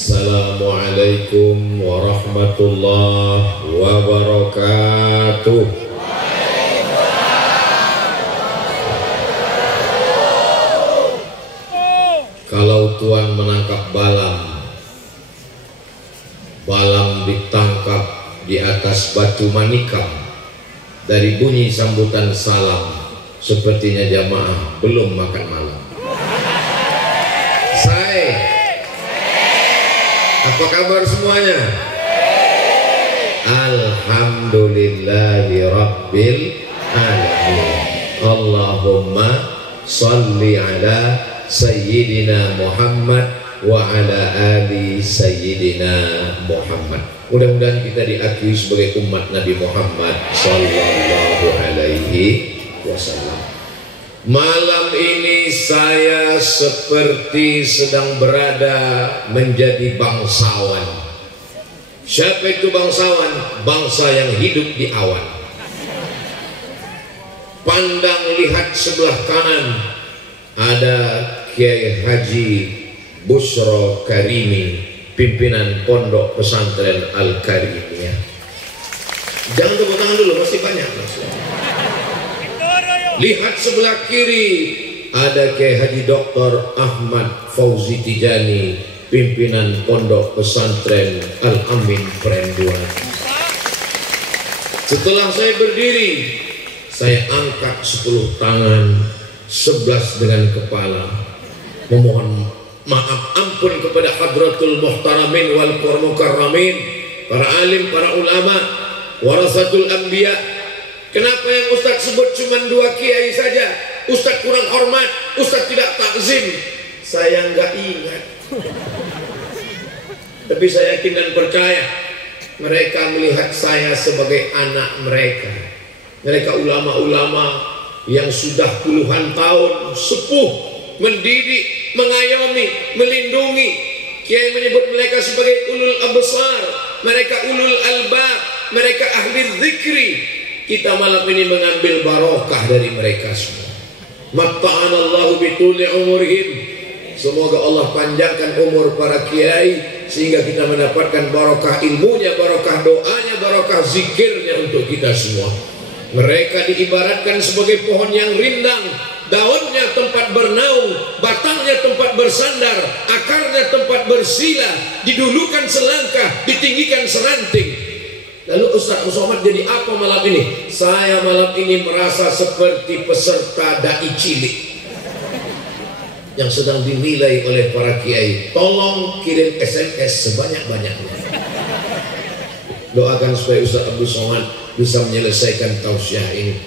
Assalamualaikum warahmatullahi wabarakatuh. Kalau Tuhan menangkap Balam, Balam ditangkap di atas batu manikam. Dari bunyi sambutan salam, sepertinya jamaah belum makan malam. Apa kabar semuanya? Alhamdulillahi Rabbil Alamin. Allahumma salli ala Sayyidina Muhammad wa ala ali Sayyidina Muhammad. Mudah-mudahan kita diakui sebagai umat Nabi Muhammad sallallahu alaihi wasallam. Malam ini saya seperti sedang berada menjadi bangsawan. Siapa itu bangsawan? Bangsa yang hidup di awan. Pandang lihat sebelah kanan, ada Kiai Haji Busro Karimi, pimpinan Pondok Pesantren Al-Karimiyah. Jangan tepuk tangan dulu, masih banyak maksudnya. Lihat sebelah kiri, ada Kiai Haji Dr. Ahmad Fauzi Tijani, pimpinan Pondok Pesantren Al-Amin Perenduan. Setelah saya berdiri, saya angkat 10 tangan, 11 dengan kepala, memohon maaf ampun kepada hadratul muhtaramin wal mukarramin, para alim, para ulama, warasatul anbiya. Kenapa yang Ustadz sebut cuma 2 kiai saja? Ustadz kurang hormat, Ustadz tidak takzim. Saya nggak ingat. Tapi saya yakin dan percaya mereka melihat saya sebagai anak mereka. Mereka ulama-ulama yang sudah puluhan tahun sepuh, mendidik, mengayomi, melindungi. Kiai menyebut mereka sebagai ulul absar, mereka ulul albab, mereka ahli zikri. Kita malam ini mengambil barokah dari mereka semua. Matta'anallahu bituli umurihim. Semoga Allah panjangkan umur para kiai sehingga kita mendapatkan barokah ilmunya, barokah doanya, barokah zikirnya untuk kita semua. Mereka diibaratkan sebagai pohon yang rindang, daunnya tempat bernaung, batangnya tempat bersandar, akarnya tempat bersila, didulukan selangkah, ditinggikan seranting. Lalu Ustaz Somad jadi apa malam ini? Saya malam ini merasa seperti peserta dai cilik yang sedang dinilai oleh para kiai. Tolong kirim SMS sebanyak-banyaknya. Doakan supaya Ustaz Abdul Somad bisa menyelesaikan tausiah ini.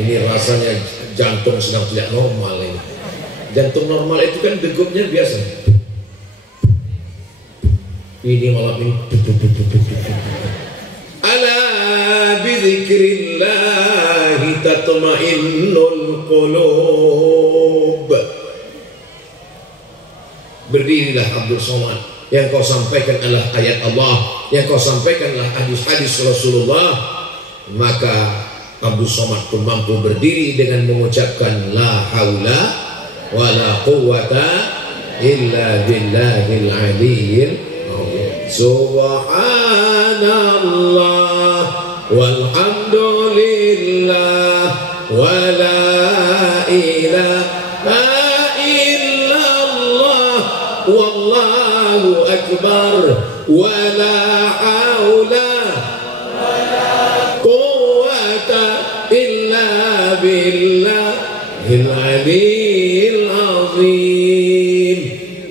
Ini rasanya jantung sedang tidak normal ini. Jantung normal itu kan degupnya biasa. Ini malam ini. Ala bidzikrillahi tatma'innul qulub. Berdirilah Abdul Somad. Yang kau sampaikan adalah ayat Allah, yang kau sampaikan adalah hadis-hadis Rasulullah. Maka Abdul Somad pun mampu berdiri dengan mengucapkan la haula wa la quwwata illa billahil aliyyil azim. Subhanallah walhamdulillah wa la ilaha illallah wallahu akbar wa la haula wa la quwwata illa billahil aliyyil azim.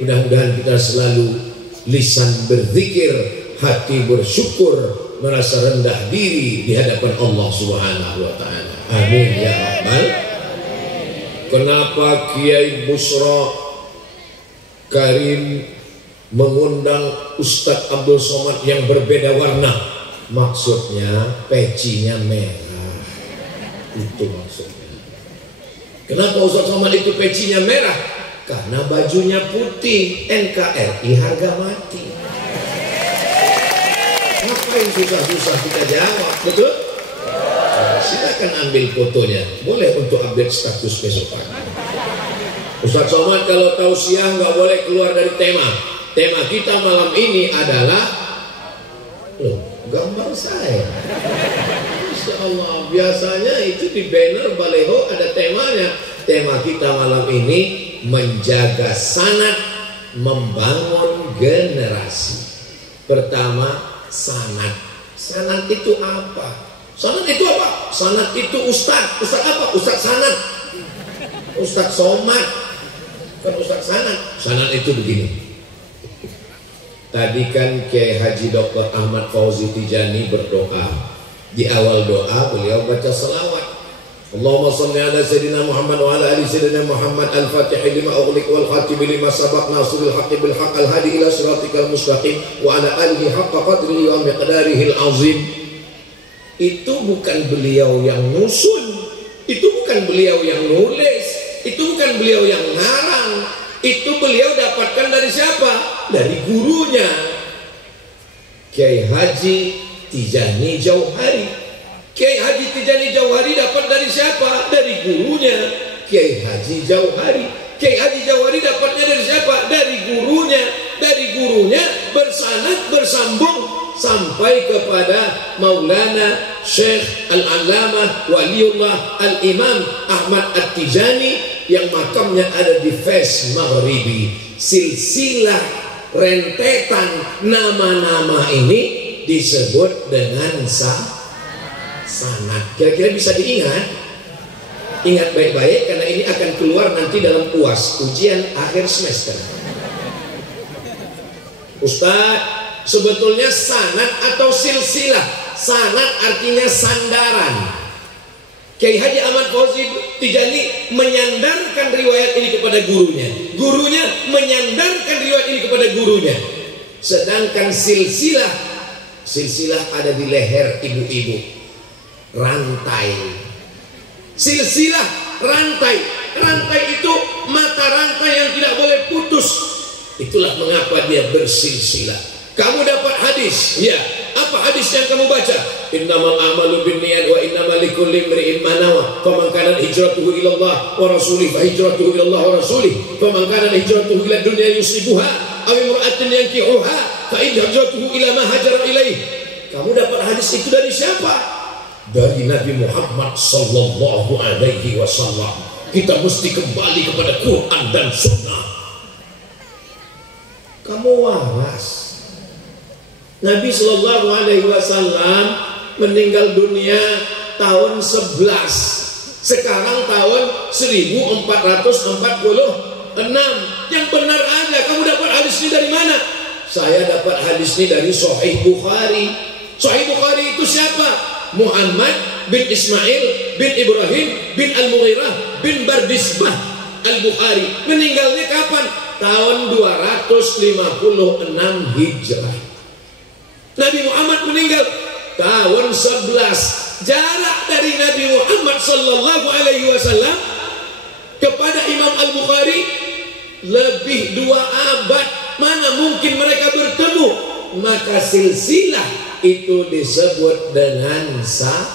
Mudah-mudahan kita selalu lisan berzikir, hati bersyukur, merasa rendah diri di hadapan Allah Subhanahu wa taala. Amin ya rabbal. Kenapa Kiai Busro Karim mengundang Ustadz Abdul Somad yang berbeda warna? Maksudnya pecinya merah. Itu maksudnya. Kenapa Ustadz Somad itu pecinya merah? Karena bajunya putih. NKRI harga mati. Ngapain susah-susah kita jawab, betul? Silakan ambil fotonya, boleh untuk update status besok pagi. Ustaz Somad kalau tausiah nggak boleh keluar dari tema. Tema kita malam ini adalah gambar saya. Insya Allah, biasanya itu di banner baleho ada temanya. Tema kita malam ini menjaga sanad, membangun generasi. Pertama, sanad. Sanad itu apa? Sanad itu apa? Sanad itu ustad. Ustad apa? Ustad sanad. Ustad somad. Bukan ustad sanad. Sanad itu begini. Tadi kan Kiai Haji Dr. Ahmad Fauzi Tijani berdoa. Di awal doa beliau baca selawat. Allahumma salli ala Sayyidina Muhammad wa ala ali Sayyidina Muhammad al-Fatih lima ughliq wal khatim lima sabaq nasrul haqqi bil haqq al-hadi ila siratikal mustaqim wa ala alihi haqqa qadrihi wa miqdarihi al-azim. Itu bukan beliau yang nusun, itu bukan beliau yang nulis, itu bukan beliau yang ngarang, itu beliau dapatkan dari siapa? Dari gurunya, Kiai Haji Tijani Jauhari. Kiai Haji Tijani Jauhari dapat dari siapa? Dari gurunya, Kiai Haji Jauhari. Kiai Haji Jauhari dapatnya dari siapa? Dari gurunya. Dari gurunya bersanad bersambung sampai kepada Maulana Syekh Al-Allamah Waliullah Al-Imam Ahmad At-Tijani yang makamnya ada di Fes Maghribi. Silsilah rentetan nama-nama ini disebut dengan sanad. Kira-kira bisa diingat? Ingat baik-baik karena ini akan keluar nanti dalam UAS, ujian akhir semester. Ustadz, sebetulnya sanad atau silsilah? Sanad artinya sandaran. Kiai Haji Ahmad Fauzi Tijani menyandarkan riwayat ini kepada gurunya. Gurunya menyandarkan riwayat ini kepada gurunya. Sedangkan silsilah ada di leher ibu-ibu. Rantai. Silsilah rantai. Rantai itu mata rantai yang tidak boleh putus. Itulah mengapa dia bersilsilah. Kamu dapat hadis, ya. Apa hadis yang kamu baca? Innamal a'malu binniyat wa innamal likulli imri'in ma nawa. Faman kanat hijratuhu ila Allah wa rasulih fa hijratuhu ila Allah wa rasulih. Faman kanat hijratuhu ila dunya yusibuha aw imra'atin yankihuha fa hijratuhu ila ma hajara ilaih. Kamu dapat hadis itu dari siapa? Dari Nabi Muhammad sallallahu alaihi wasallam. Kita mesti kembali kepada Quran dan Sunnah. Kamu waras. Nabi sallallahu alaihi wasallam meninggal dunia tahun 11. Sekarang tahun 1446. Yang benar aja. Kamu dapat hadis ini dari mana? Saya dapat hadis ini dari Sahih Bukhari. Sahih Bukhari itu siapa? Muhammad bin Ismail bin Ibrahim bin Al-Mughirah bin Bardisbah Al-Bukhari. Meninggalnya kapan? Tahun 256 Hijrah. Nabi Muhammad meninggal tahun 11. Jarak dari Nabi Muhammad sallallahu alaihi wasallam kepada Imam Al-Bukhari lebih 2 abad. Mana mungkin mereka bertemu? Maka silsilah itu disebut dengan sanad.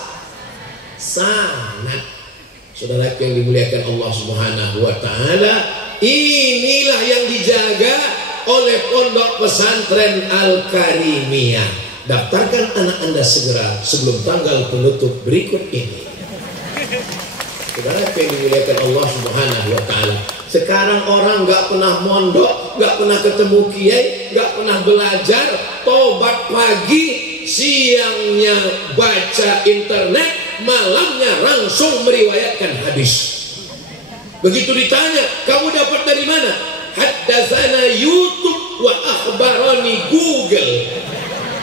Saudara yang dimuliakan Allah Subhanahu wa taala, inilah yang dijaga oleh Pondok Pesantren Al-Karimiyah. Daftarkan anak Anda segera sebelum tanggal penutup berikut ini. Saudara yang dimuliakan Allah Subhanahu wa taala, sekarang orang nggak pernah mondok, nggak pernah ketemu kiai, nggak pernah belajar, tobat pagi, siangnya baca internet, malamnya langsung meriwayatkan hadis. Begitu ditanya, kamu dapat dari mana? Haddatsana YouTube wa akhbarani Google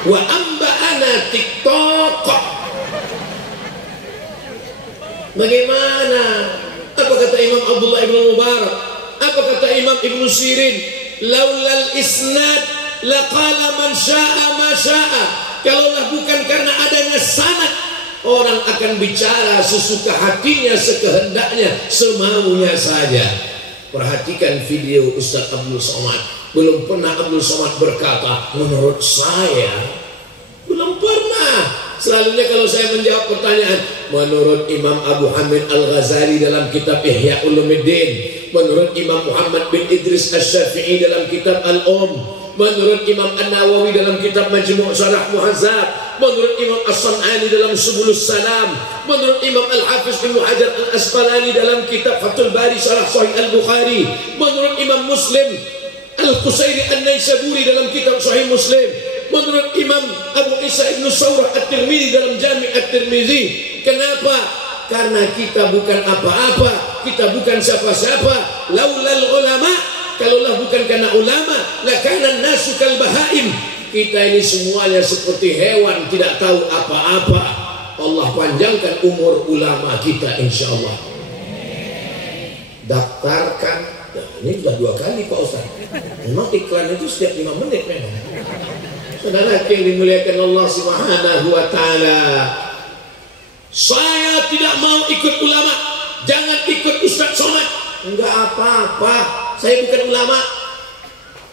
wa amba'ana TikTok. Bagaimana? Apa kata Imam Abdullah ibn Mubarak? Apa kata Imam Ibn Sirin? Laulal isnad laqala man sya'a ma sya'a. Kalaulah bukan karena adanya sanad, orang akan bicara sesuka hatinya, sekehendaknya, semaunya saja. Perhatikan video Ustaz Abdul Somad. Belum pernah Abdul Somad berkata, menurut saya. Belum pernah. Selalunya kalau saya menjawab pertanyaan, menurut Imam Abu Hamid Al-Ghazali dalam kitab Ihya Ulumuddin, menurut Imam Muhammad bin Idris Asy-Syafi'i dalam kitab Al-Um, menurut Imam An-Nawawi dalam kitab Majmu' Syarah Muhazzab, menurut Imam As-San'ani dalam Subulus Salam, menurut Imam Al-Hafiz Ibnu Hajar Al-Asqalani dalam kitab Fathul Bari Syarah Sahih Al-Bukhari, menurut Imam Muslim Al-Qusairi An-Naisaburi dalam kitab Sahih Muslim, menurut Imam Abu Isa Ibnu Saurah At-Tirmidzi dalam Jami' At-Tirmidzi. Kenapa? Karena kita bukan apa-apa, kita bukan siapa-siapa. Laulal ulama, kalaulah bukan karena ulama, lakana nasu kal bahaim. Kita ini semuanya seperti hewan, tidak tahu apa-apa. Allah panjangkan umur ulama kita insyaallah. Daftarkan. Nah, ini sudah 2 kali Pak Ustaz. Memang iklan itu setiap 5 menit memang. Saudara yang dimuliakan Allah Subhanahu wa taala, saya tidak mau ikut ulama. Jangan ikut Ustaz Somad. Enggak apa-apa, saya bukan ulama.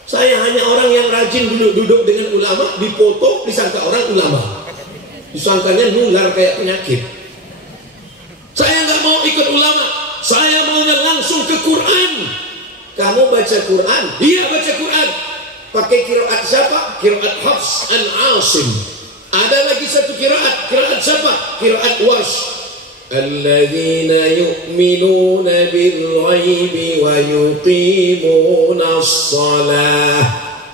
Saya hanya orang yang rajin duduk-duduk dengan ulama, dipoto, disangka orang ulama, disangkanya nular kayak penyakit. Saya nggak mau ikut ulama, saya maunya langsung ke Quran. Kamu baca Quran? Iya baca Quran. Pakai qiraat siapa? Qiraat Hafs an Asim. Ada lagi satu qiraat siapa? Qiraat Warsh. Alladzina yu'minuna bil ghaibi wa yuqimuna as-salah.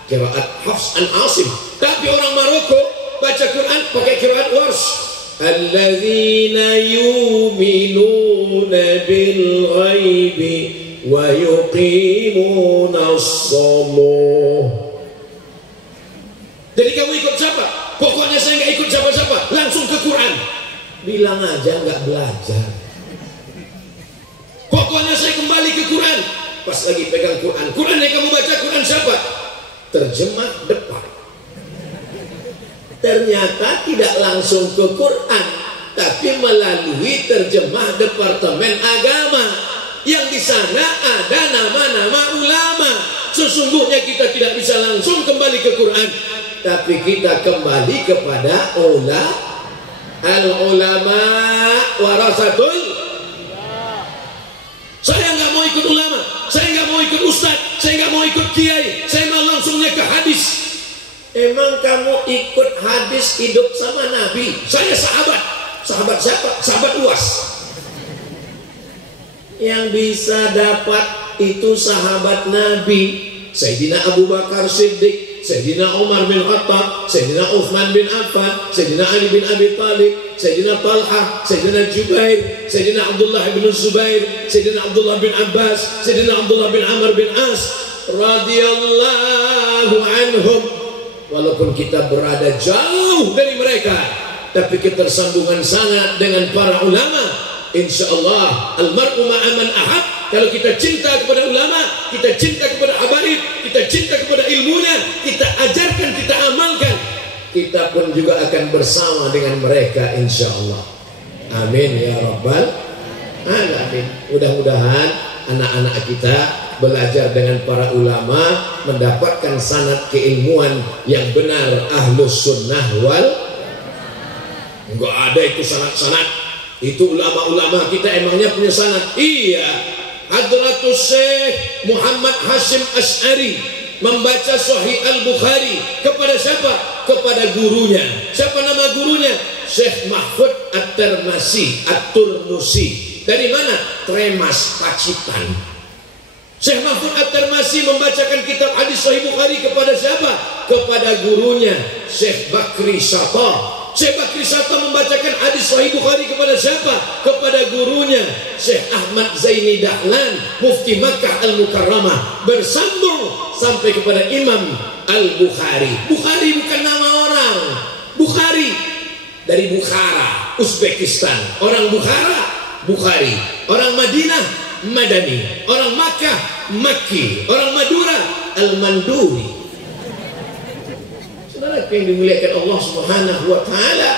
Qiraat Hafs an Asim. Tapi orang Maroko baca Quran pakai qiraat Warsh. Alladzina yu'minuna bil ghaibi wa yuqimuna as-salah. Jadi kamu ikut siapa? Pokoknya saya nggak ikut siapa-siapa, langsung ke Quran. Bilang aja nggak belajar. Pokoknya saya kembali ke Quran. Pas lagi pegang Quran, Quran yang kamu baca Quran siapa? Terjemah depan. Ternyata tidak langsung ke Quran, tapi melalui terjemah Departemen Agama. Yang di sana ada nama-nama ulama. Sesungguhnya kita tidak bisa langsung kembali ke Quran, tapi kita kembali kepada al-ulama warasatul. Saya nggak mau ikut ulama, saya nggak mau ikut ustaz, saya nggak mau ikut kiai, saya mau langsungnya ke hadis. Emang kamu ikut hadis hidup sama Nabi? Saya sahabat. Sahabat siapa? Sahabat Uwas. Yang bisa dapat itu sahabat Nabi. Sayyidina Abu Bakar Siddiq, Sayyidina Umar bin Khattab, Sayyidina Uthman bin Affan, Sayyidina Ali bin Abi Talib, Sayyidina Talha, Sayyidina Jubair, Sayyidina Abdullah bin Zubair, Sayyidina Abdullah bin Abbas, Sayyidina Abdullah bin Amr bin As radhiyallahu anhum. Walaupun kita berada jauh dari mereka, tapi ketersambungan sangat dengan para ulama. Insyaallah almar'u ma'aman ahab. Kalau kita cinta kepada ulama, kita cinta kepada habaib, kita cinta kepada ilmunya, kita ajarkan, kita amalkan, kita pun juga akan bersama dengan mereka insyaallah. Amin ya rabbal alamin. Mudah-mudahan anak-anak kita belajar dengan para ulama, mendapatkan sanad keilmuan yang benar ahlus sunnah wal. Enggak ada itu sanad-sanad. Itu ulama-ulama kita emangnya punya sanad? Iya. Hadratus Syekh Muhammad Hashim Asy'ari membaca Sahih Al-Bukhari kepada siapa? Kepada gurunya. Siapa nama gurunya? Syekh Mahfud At-Tirmidzi At-Turnusi. Dari mana? Tremas, Pacitan. Syekh Mahfud At-Tirmidzi membacakan kitab hadis Sahih Bukhari kepada siapa? Kepada gurunya Syekh Bakri Syata. Syekh Bakri Syata membacakan hadis Sahih Bukhari kepada siapa? Kepada gurunya Syekh Ahmad Zaini Dahlan, Mufti Makkah Al-Mukarramah, bersambung sampai kepada Imam Al-Bukhari. Bukhari bukan nama orang. Bukhari dari Bukhara, Uzbekistan. Orang Bukhara, Bukhari. Orang Madinah, Madani. Orang Makkah, Makki. Orang Madura, Al-Manduri. Yang dimuliakan Allah Subhanahu wa taala,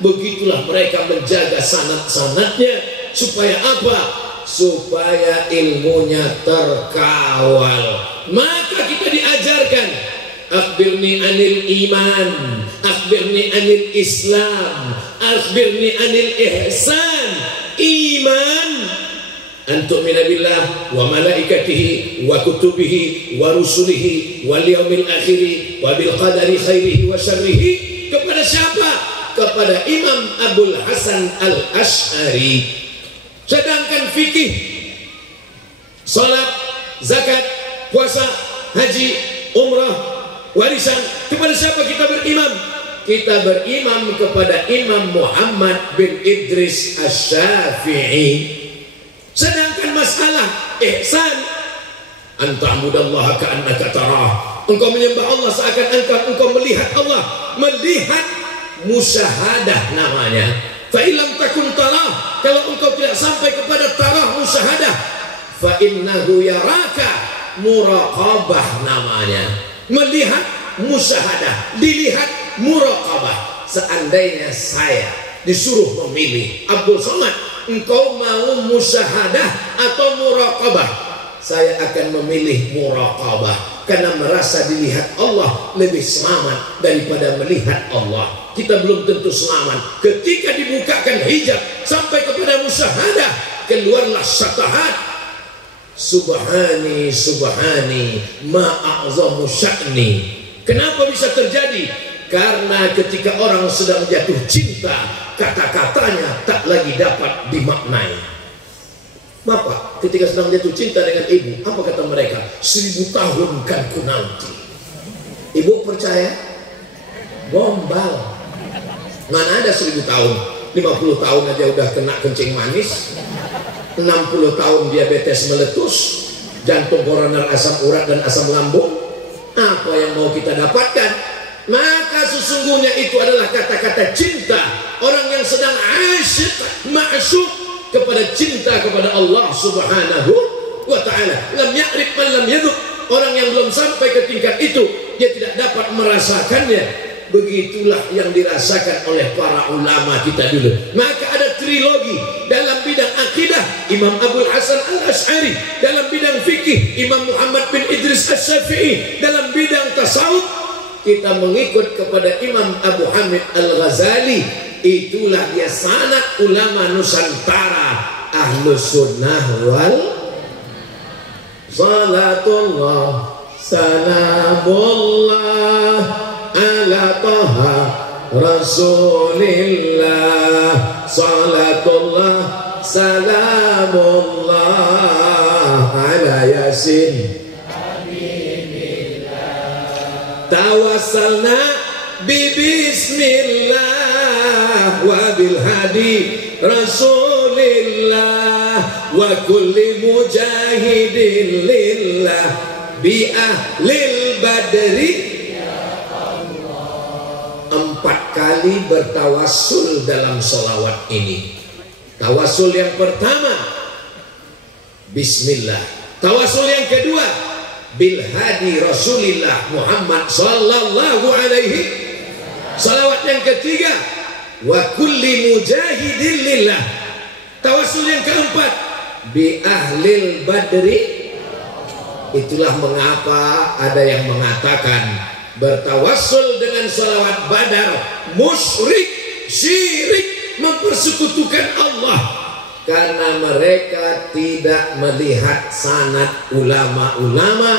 begitulah mereka menjaga sanad-sanadnya supaya apa? Supaya ilmunya terkawal. Maka kita diajarkan, akhbirni anil iman, akhbirni anil Islam, akhbirni anil ihsan. Iman tu'mina billah wa malaikatihi wa kutubihi wa rusulihi wal yaumil akhir wa bil qadari khairihi wa syarrihi. Kepada siapa? Kepada Imam Abul Hasan Al-Asy'ari. Sedangkan fikih, salat, zakat, puasa, haji, umrah, warisan, kepada siapa kita berimam? Kita berimam kepada Imam Muhammad bin Idris Asy-Syafi'i. Sedangkan masalah ihsan, anta'budallaha ka'annaka tarah, engkau menyembah Allah seakan engkau melihat Allah. Melihat musyahadah namanya. Fa illam takun tarah, kalau engkau tidak sampai kepada tarah musyahadah, fa innahu yaraka, muraqabah namanya. Melihat musyahadah, dilihat muraqabah. Seandainya saya disuruh memilih, Abdul Somad, engkau mau musyahadah atau muraqabah? Saya akan memilih muraqabah, karena merasa dilihat Allah lebih selamat daripada melihat Allah. Kita belum tentu selamat. Ketika dibukakan hijab sampai kepada musyahadah, keluarlah syatahat. Subhani subhani ma'a'zamu sya'ni. Kenapa bisa terjadi? Karena ketika orang sedang jatuh cinta, kata-katanya tak lagi dapat dimaknai. Bapak ketika sedang jatuh cinta dengan ibu, apa kata mereka? 1000 tahun kan ku nanti. Ibu percaya? Gombal. Mana ada 1000 tahun? 50 tahun aja udah kena kencing manis, 60 tahun diabetes meletus, jantung koroner, asam urat dan asam lambung. Apa yang mau kita dapatkan? Maka sesungguhnya itu adalah kata-kata cinta orang yang sedang asyik, ma'syuq kepada cinta kepada Allah Subhanahu wa ta'ala. Lam ya'rif man lam yaduk. Orang yang belum sampai ke tingkat itu, dia tidak dapat merasakannya. Begitulah yang dirasakan oleh para ulama kita dulu. Maka ada trilogi dalam bidang akidah, Imam Abul Hasan Al-Asy'ari; dalam bidang fikih, Imam Muhammad bin Idris Asy-Syafi'i; dalam bidang tasawuf, kita mengikut kepada Imam Abu Hamid Al-Ghazali. Itulah dia sanad ulama Nusantara, Ahlus Sunnah wal Salatullah salamullah ala taha Rasulillah. Salatullah salamullah ala Yasin. Tawassalna bi bismillah wa bil hadi Rasulillah wa kulli mujahidin lillah bi ahlil badri. 4 kali bertawassul dalam sholawat ini. Tawassul yang pertama bismillah. Tawassul yang kedua bil hadi Rasulillah Muhammad sallallahu alaihi. Salawat yang ketiga wa kulli mujahidin lillah. Tawassul yang keempat bi ahlil badri. Itulah mengapa ada yang mengatakan bertawassul dengan salawat Badar musyrik, syirik, mempersekutukan Allah, karena mereka tidak melihat sanad ulama-ulama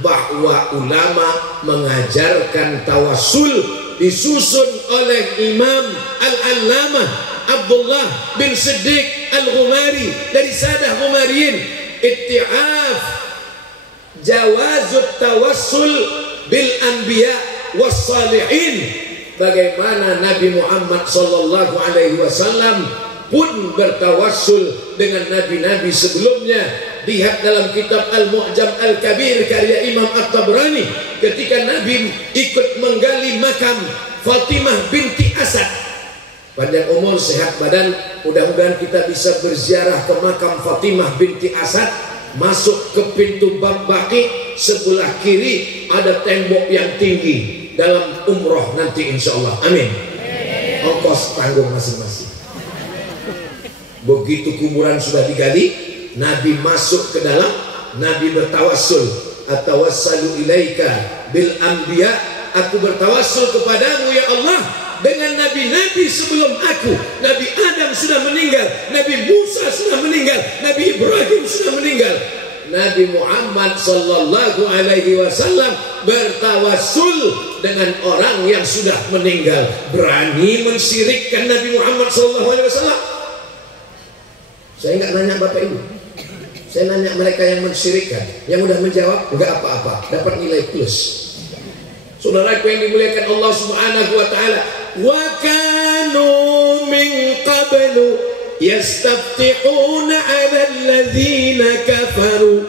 bahwa ulama mengajarkan tawassul disusun oleh Imam Al-Allamah Abdullah bin Siddiq Al-Ghumari dari Sadah Ghumariyin. Itti'af jawazut tawassul bil anbiya was salihin. Bagaimana Nabi Muhammad sallallahu alaihi wasallam pun bertawassul dengan nabi-nabi sebelumnya. Lihat dalam kitab Al-Mu'jam Al-Kabir karya Imam At-Tabrani, ketika Nabi ikut menggali makam Fatimah binti Asad. Panjang umur sehat badan, mudah-mudahan kita bisa berziarah ke makam Fatimah binti Asad. Masuk ke pintu bab Baqi, sebelah kiri ada tembok yang tinggi. Dalam umroh nanti insya Allah, amin. Ongkos tanggung masing-masing. Begitu kuburan sudah digali, Nabi masuk ke dalam. Nabi bertawassul, atawassalu ilaika bil anbiya aku bertawassul kepadamu ya Allah dengan nabi-nabi sebelum aku. Nabi Adam sudah meninggal, Nabi Musa sudah meninggal, Nabi Ibrahim sudah meninggal. Nabi Muhammad sallallahu alaihi wasallam bertawassul dengan orang yang sudah meninggal. Berani mensyirikkan Nabi Muhammad sallallahu alaihi wasallam? Saya enggak nanya Bapak Ibu, saya nanya mereka yang mensyirikkan. Yang udah menjawab enggak apa-apa, dapat nilai plus. Saudaraku yang dimuliakan Allah Subhanahu wa taala, wa kanu min qablu yastaftihuna 'ala alladzina kafaru.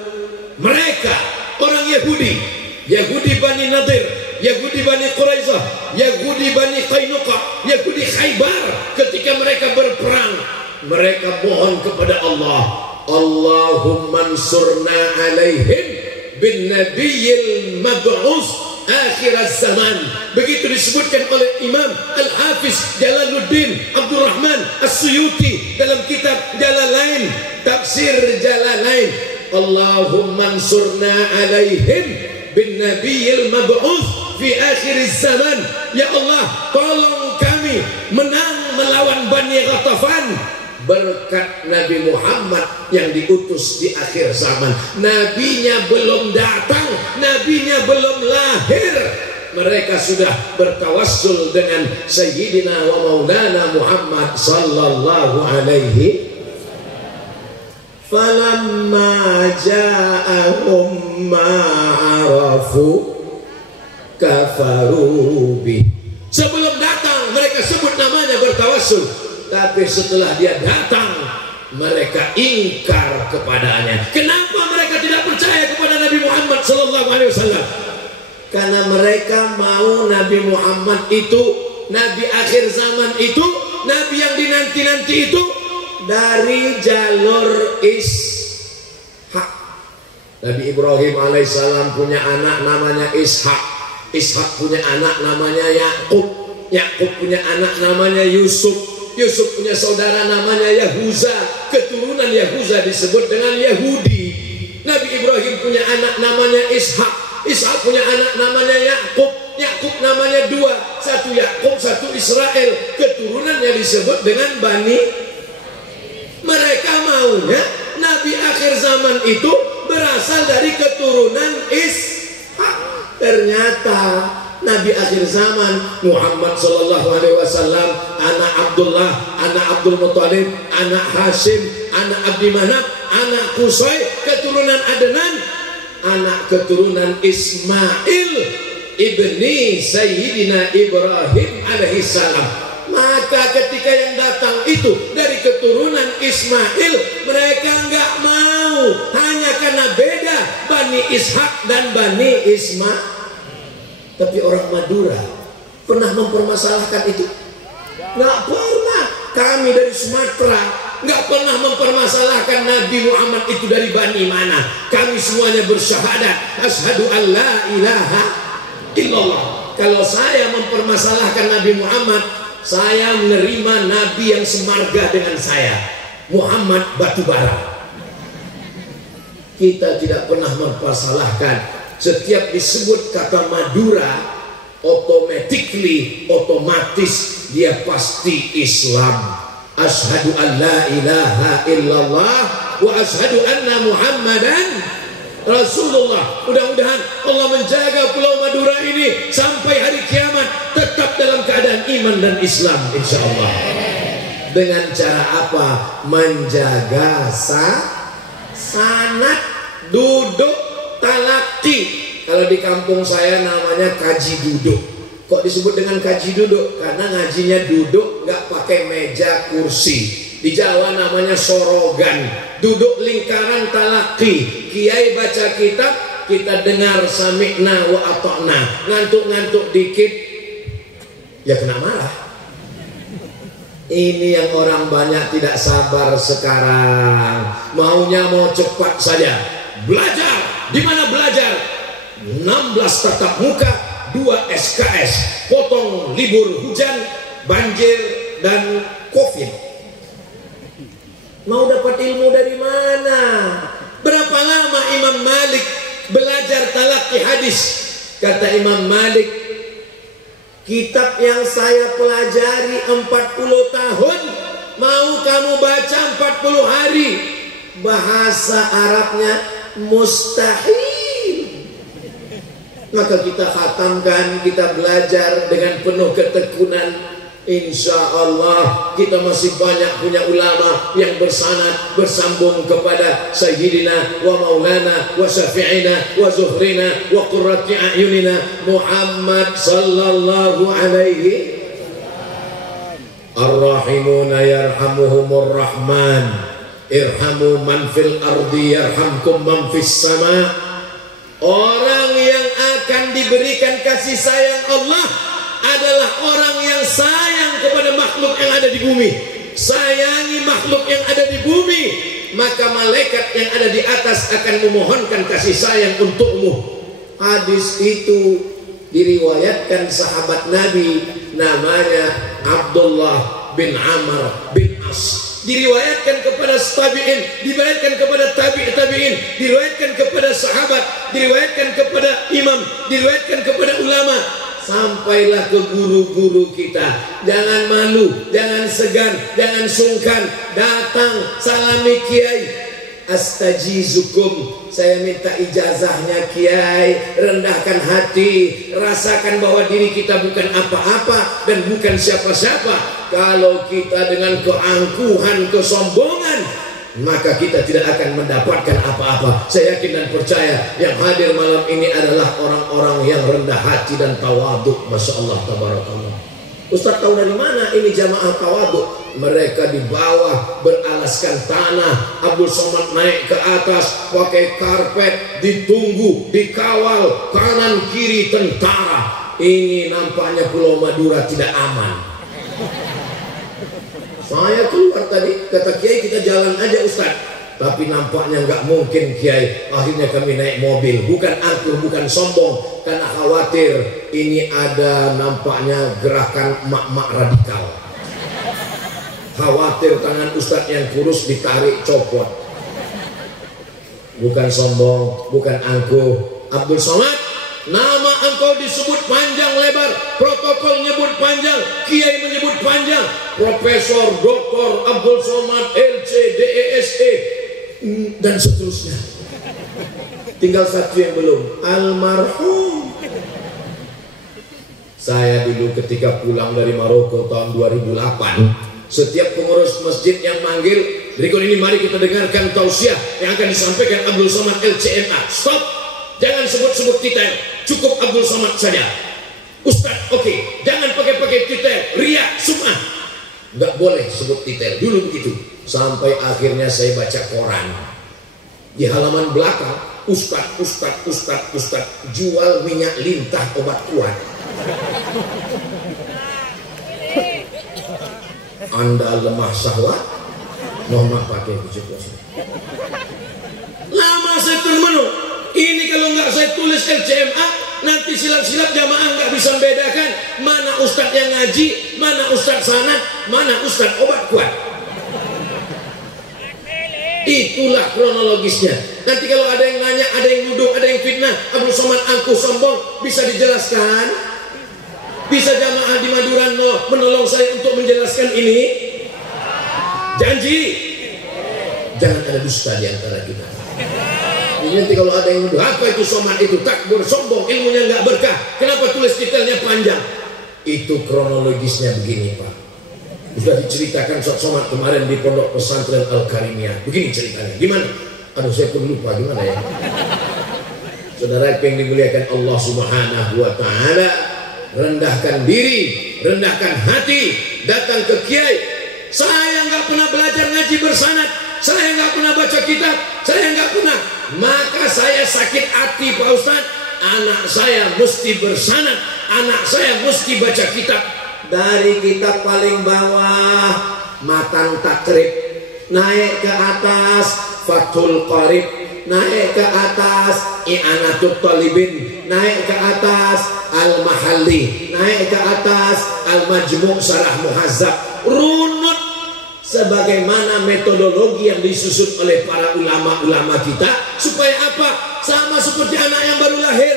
Mereka orang Yahudi, Yahudi Bani Nadir, Yahudi Bani Quraisyah, Yahudi Bani Qainuqa, Yahudi Khaybar, ketika mereka berperang, mereka mohon kepada Allah, Allahumma ansurna 'alaihim bin nabiyil mab'us akhir zaman. Begitu disebutkan oleh Imam Al-Hafiz Jalaluddin Abdurrahman As-Suyuti dalam kitab Jalalain, tafsir Jalalain. Allahumma ansurna 'alaihim bin nabiyil mab'us fi akhir zaman. Ya Allah, tolong kami menang melawan Bani Ghatafan berkat Nabi Muhammad yang diutus di akhir zaman. Nabinya belum datang, nabinya belum lahir, mereka sudah bertawassul dengan Sayyidina wa Maulana Muhammad sallallahu alaihi. Falamma ja'ahum ma'arafu kafaru bih. Sebelum datang mereka sebut namanya bertawassul, tapi setelah dia datang mereka ingkar kepadanya. Kenapa mereka tidak percaya kepada Nabi Muhammad sallallahu alaihi wasallam? Karena mereka mau Nabi Muhammad itu, Nabi akhir zaman itu, Nabi yang dinanti-nanti itu dari jalur Ishak. Nabi Ibrahim alaihissalam punya anak namanya Ishak, Ishak punya anak namanya Yakub, Yakub punya anak namanya Yusuf, Yusuf punya saudara namanya Yahuza, keturunan Yahuza disebut dengan Yahudi. Nabi Ibrahim punya anak namanya Ishak, Ishak punya anak namanya Yakub, Yakub namanya dua, satu Yakub, satu Israel, keturunannya disebut dengan Bani. Mereka maunya Nabi akhir zaman itu berasal dari keturunan Ishak. Ternyata Nabi akhir zaman Muhammad sallallahu alaihi wasallam anak Abdullah, anak Abdul Muthalib, anak Hashim, anak Abdi Manaf, anak Qusay, keturunan Adnan, anak keturunan Ismail ibni Sayyidina Ibrahim alaihi salam. Maka ketika yang datang itu dari keturunan Ismail, mereka enggak mau, hanya karena beda Bani Ishak dan Bani Ismail. Tapi orang Madura pernah mempermasalahkan itu? Nggak pernah. Kami dari Sumatera nggak pernah mempermasalahkan Nabi Muhammad itu dari Bani mana. Kami semuanya bersyahadat asyhadu an la ilaha illallah. Kalau saya mempermasalahkan Nabi Muhammad, saya menerima Nabi yang semarga dengan saya, Muhammad Batubara. Kita tidak pernah mempermasalahkan. Setiap disebut kata Madura, otomatis dia pasti Islam. Asyhadu an la ilaha illallah wa asyhadu anna Muhammadan Rasulullah. Mudah-mudahan Allah menjaga Pulau Madura ini sampai hari kiamat tetap dalam keadaan iman dan Islam, insya Allah. Dengan cara apa? Menjaga sanad, duduk, talaki. Kalau di kampung saya namanya kaji duduk. Kok disebut dengan kaji duduk? Karena ngajinya duduk, nggak pakai meja kursi. Di Jawa namanya sorogan, duduk lingkaran talaki. Kiai baca kitab, kita dengar sami'na wa ata'na. Ngantuk-ngantuk dikit, ya kena marah. Ini yang orang banyak tidak sabar sekarang. Maunya mau cepat saja. Belajar. Di mana belajar? 16 tatap muka, 2 SKS, potong libur hujan, banjir, dan COVID. Mau dapat ilmu dari mana? Berapa lama Imam Malik belajar talaki hadis? Kata Imam Malik, Kitab yang saya pelajari 40 tahun, mau kamu baca 40 hari. Bahasa Arabnya mustahil. Maka kita khatamkan, kita belajar dengan penuh ketekunan. Insya Allah kita masih banyak punya ulama yang bersanad, bersambung kepada Sayyidina wa Maulana wa Syafi'ina wa Zuhrina wa Qurrati A'yunina Muhammad sallallahu alaihi. Ar-Rahimuna yarhamuhumur Rahman, irhamu man fil ardi yarhamkum man fis sama. Orang yang akan diberikan kasih sayang Allah adalah orang yang sayang kepada makhluk yang ada di bumi. Sayangi makhluk yang ada di bumi, maka malaikat yang ada di atas akan memohonkan kasih sayang untukmu. Hadis itu diriwayatkan sahabat Nabi namanya Abdullah bin Amr bin As. Diriwayatkan kepada tabi'in, diriwayatkan kepada tabi'in, diriwayatkan kepada sahabat, diriwayatkan kepada imam, diriwayatkan kepada ulama, sampailah ke guru-guru kita. Jangan malu, jangan segan, jangan sungkan, datang salami kiai. Astajizukum, saya minta ijazahnya kiai. Rendahkan hati, rasakan bahwa diri kita bukan apa-apa dan bukan siapa-siapa. Kalau kita dengan keangkuhan, kesombongan, maka kita tidak akan mendapatkan apa-apa. Saya yakin dan percaya yang hadir malam ini adalah orang-orang yang rendah hati dan tawaduk. Masya Allah, tabarakallah. Ustaz tahu dari mana ini jamaah tawaduk? Mereka di bawah beralaskan tanah, Abdul Somad naik ke atas pakai karpet, ditunggu, dikawal kanan kiri tentara. Ini nampaknya Pulau Madura tidak aman. Saya keluar tadi, kata kiai kita jalan aja Ustaz. Tapi nampaknya nggak mungkin kiai. Akhirnya kami naik mobil. Bukan angkuh, bukan sombong, karena khawatir ini ada nampaknya gerakan mak-mak radikal. Khawatir tangan Ustaz yang kurus ditarik copot. Bukan sombong, bukan angkuh. Abdul Somad, nama engkau disebut panjang lebar, protokol nyebut panjang, kiai menyebut panjang. Profesor Dr. Abdul Somad LC DESE dan seterusnya. Tinggal satu yang belum, almarhum. Saya dulu ketika pulang dari Maroko tahun 2008, setiap pengurus masjid yang manggil, berikut ini mari kita dengarkan tausiah yang akan disampaikan Abdul Somad LCMA. Stop, jangan sebut-sebut titel, cukup Abdul Somad saja. Ustaz, oke, jangan pakai titel, ria, sum'ah. Nggak boleh sebut titel, dulu begitu. Sampai akhirnya saya baca koran. Di halaman belakang, Ustaz, jual minyak lintah obat kuat. Anda lemah syahwat, mohon pakai baju kosong. Lama saya termenung. Ini kalau nggak saya tulis LCMA, nanti silap-silap jamaah nggak bisa membedakan mana ustadz yang ngaji, mana ustadz sanad, mana ustadz obat kuat. Itulah kronologisnya. Nanti kalau ada yang nanya, ada yang nuduh, ada yang fitnah, Abdul Somad angkuh sombong, bisa dijelaskan? Bisa jamaah di Madura menolong saya untuk menjelaskan ini? Janji? Jangan ada dusta di antara kita. Jadi nanti kalau ada yang nuduh, apa itu Somad itu takbur, sombong, ilmunya nggak berkah, kenapa tulis detailnya panjang? Itu kronologisnya begini Pak. Sudah diceritakan Ustaz Somad kemarin di Pondok Pesantren Al-Karimiyah. Begini ceritanya. Gimana? Aduh saya pun lupa gimana ya. Saudara yang dimuliakan Allah Subhanahu wa taala, rendahkan diri, rendahkan hati, datang ke kiai. Saya nggak pernah belajar ngaji bersanad, saya nggak pernah baca kitab, saya nggak pernah. Maka saya sakit hati Pak Ustaz. Anak saya mesti bersanad, anak saya mesti baca kitab. Dari kitab paling bawah Matan Takrib, naik ke atas Fathul Qarib, naik ke atas I'anatul Talibin, naik ke atas Al-Mahalli, naik ke atas Al-Majmu' Syarah Muhazzab. Runut sebagaimana metodologi yang disusun oleh para ulama-ulama kita, supaya apa? Sama seperti anak yang baru lahir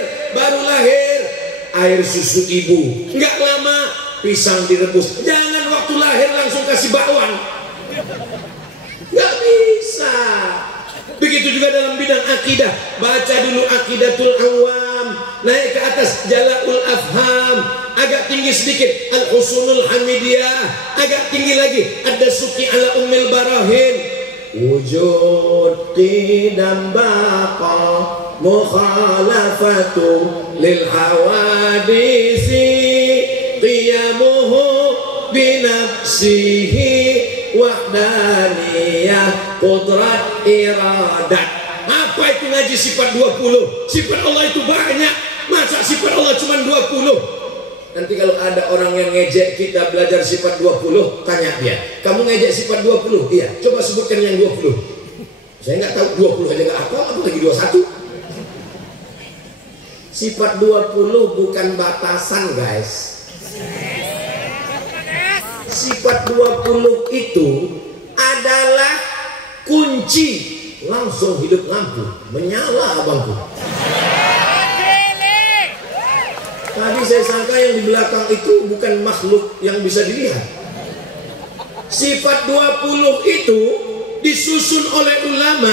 air susu ibu. Nggak lama pisang direbus. Jangan waktu lahir langsung kasih bakwan. Nggak bisa. Begitu juga dalam bidang akidah. Baca dulu Aqidatul Awam, naik ke atas Jala'ul Afham, agak tinggi sedikit Al-Husunul Hamidiyah, agak tinggi lagi Ad-Dasuki ala Ummil Barahin. Wujud qidam baqa mukhalafatu lil hawadisi qiyamuhu binafsihi wahdaniyah qudrat iradat. Apa itu ngaji sifat 20? Sifat Allah itu banyak. Masa sifat Allah cuma 20? Nanti kalau ada orang yang ngejek kita belajar sifat 20, tanya dia, kamu ngejek sifat 20? Iya, coba sebutkan yang 20. Saya nggak tahu, 20 aja nggak apa lagi 21. Sifat 20 bukan batasan, guys. Sifat 20 itu adalah kunci, langsung hidup lampu menyala abangku. Tadi saya sangka yang di belakang itu bukan makhluk yang bisa dilihat. Sifat 20 itu disusun oleh ulama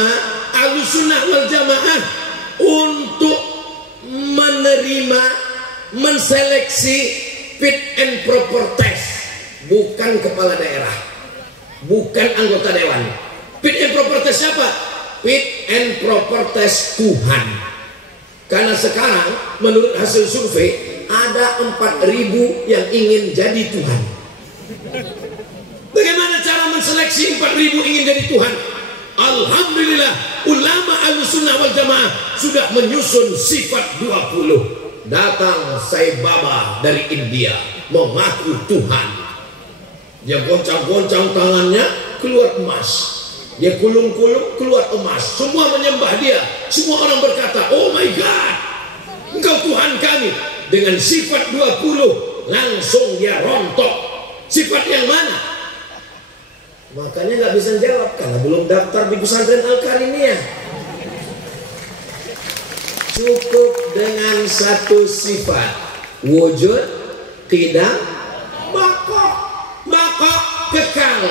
Ahlussunnah wal Jamaah untuk menerima, menseleksi fit and proper test. Bukan kepala daerah, bukan anggota dewan. Fit and proper test siapa? Fit and proper test Tuhan. Karena sekarang menurut hasil survei ada 4.000 yang ingin jadi Tuhan. Bagaimana cara menseleksi 4.000 ingin jadi Tuhan? Alhamdulillah, ulama Ahlussunnah wal Jamaah sudah menyusun sifat 20. Datang Sai Baba dari India mengaku Tuhan. Dia goncang-goncang tangannya, keluar emas. Dia kulung-kulung, keluar emas. Semua menyembah dia. Semua orang berkata, oh my God, engkau Tuhan kami. Dengan sifat 20 langsung dia rontok. Sifat yang mana? Makanya nggak bisa jawab karena belum daftar di pesantren Al-Karimiyah. Cukup dengan satu sifat, wujud, qidam, baqa. Baqa kekal.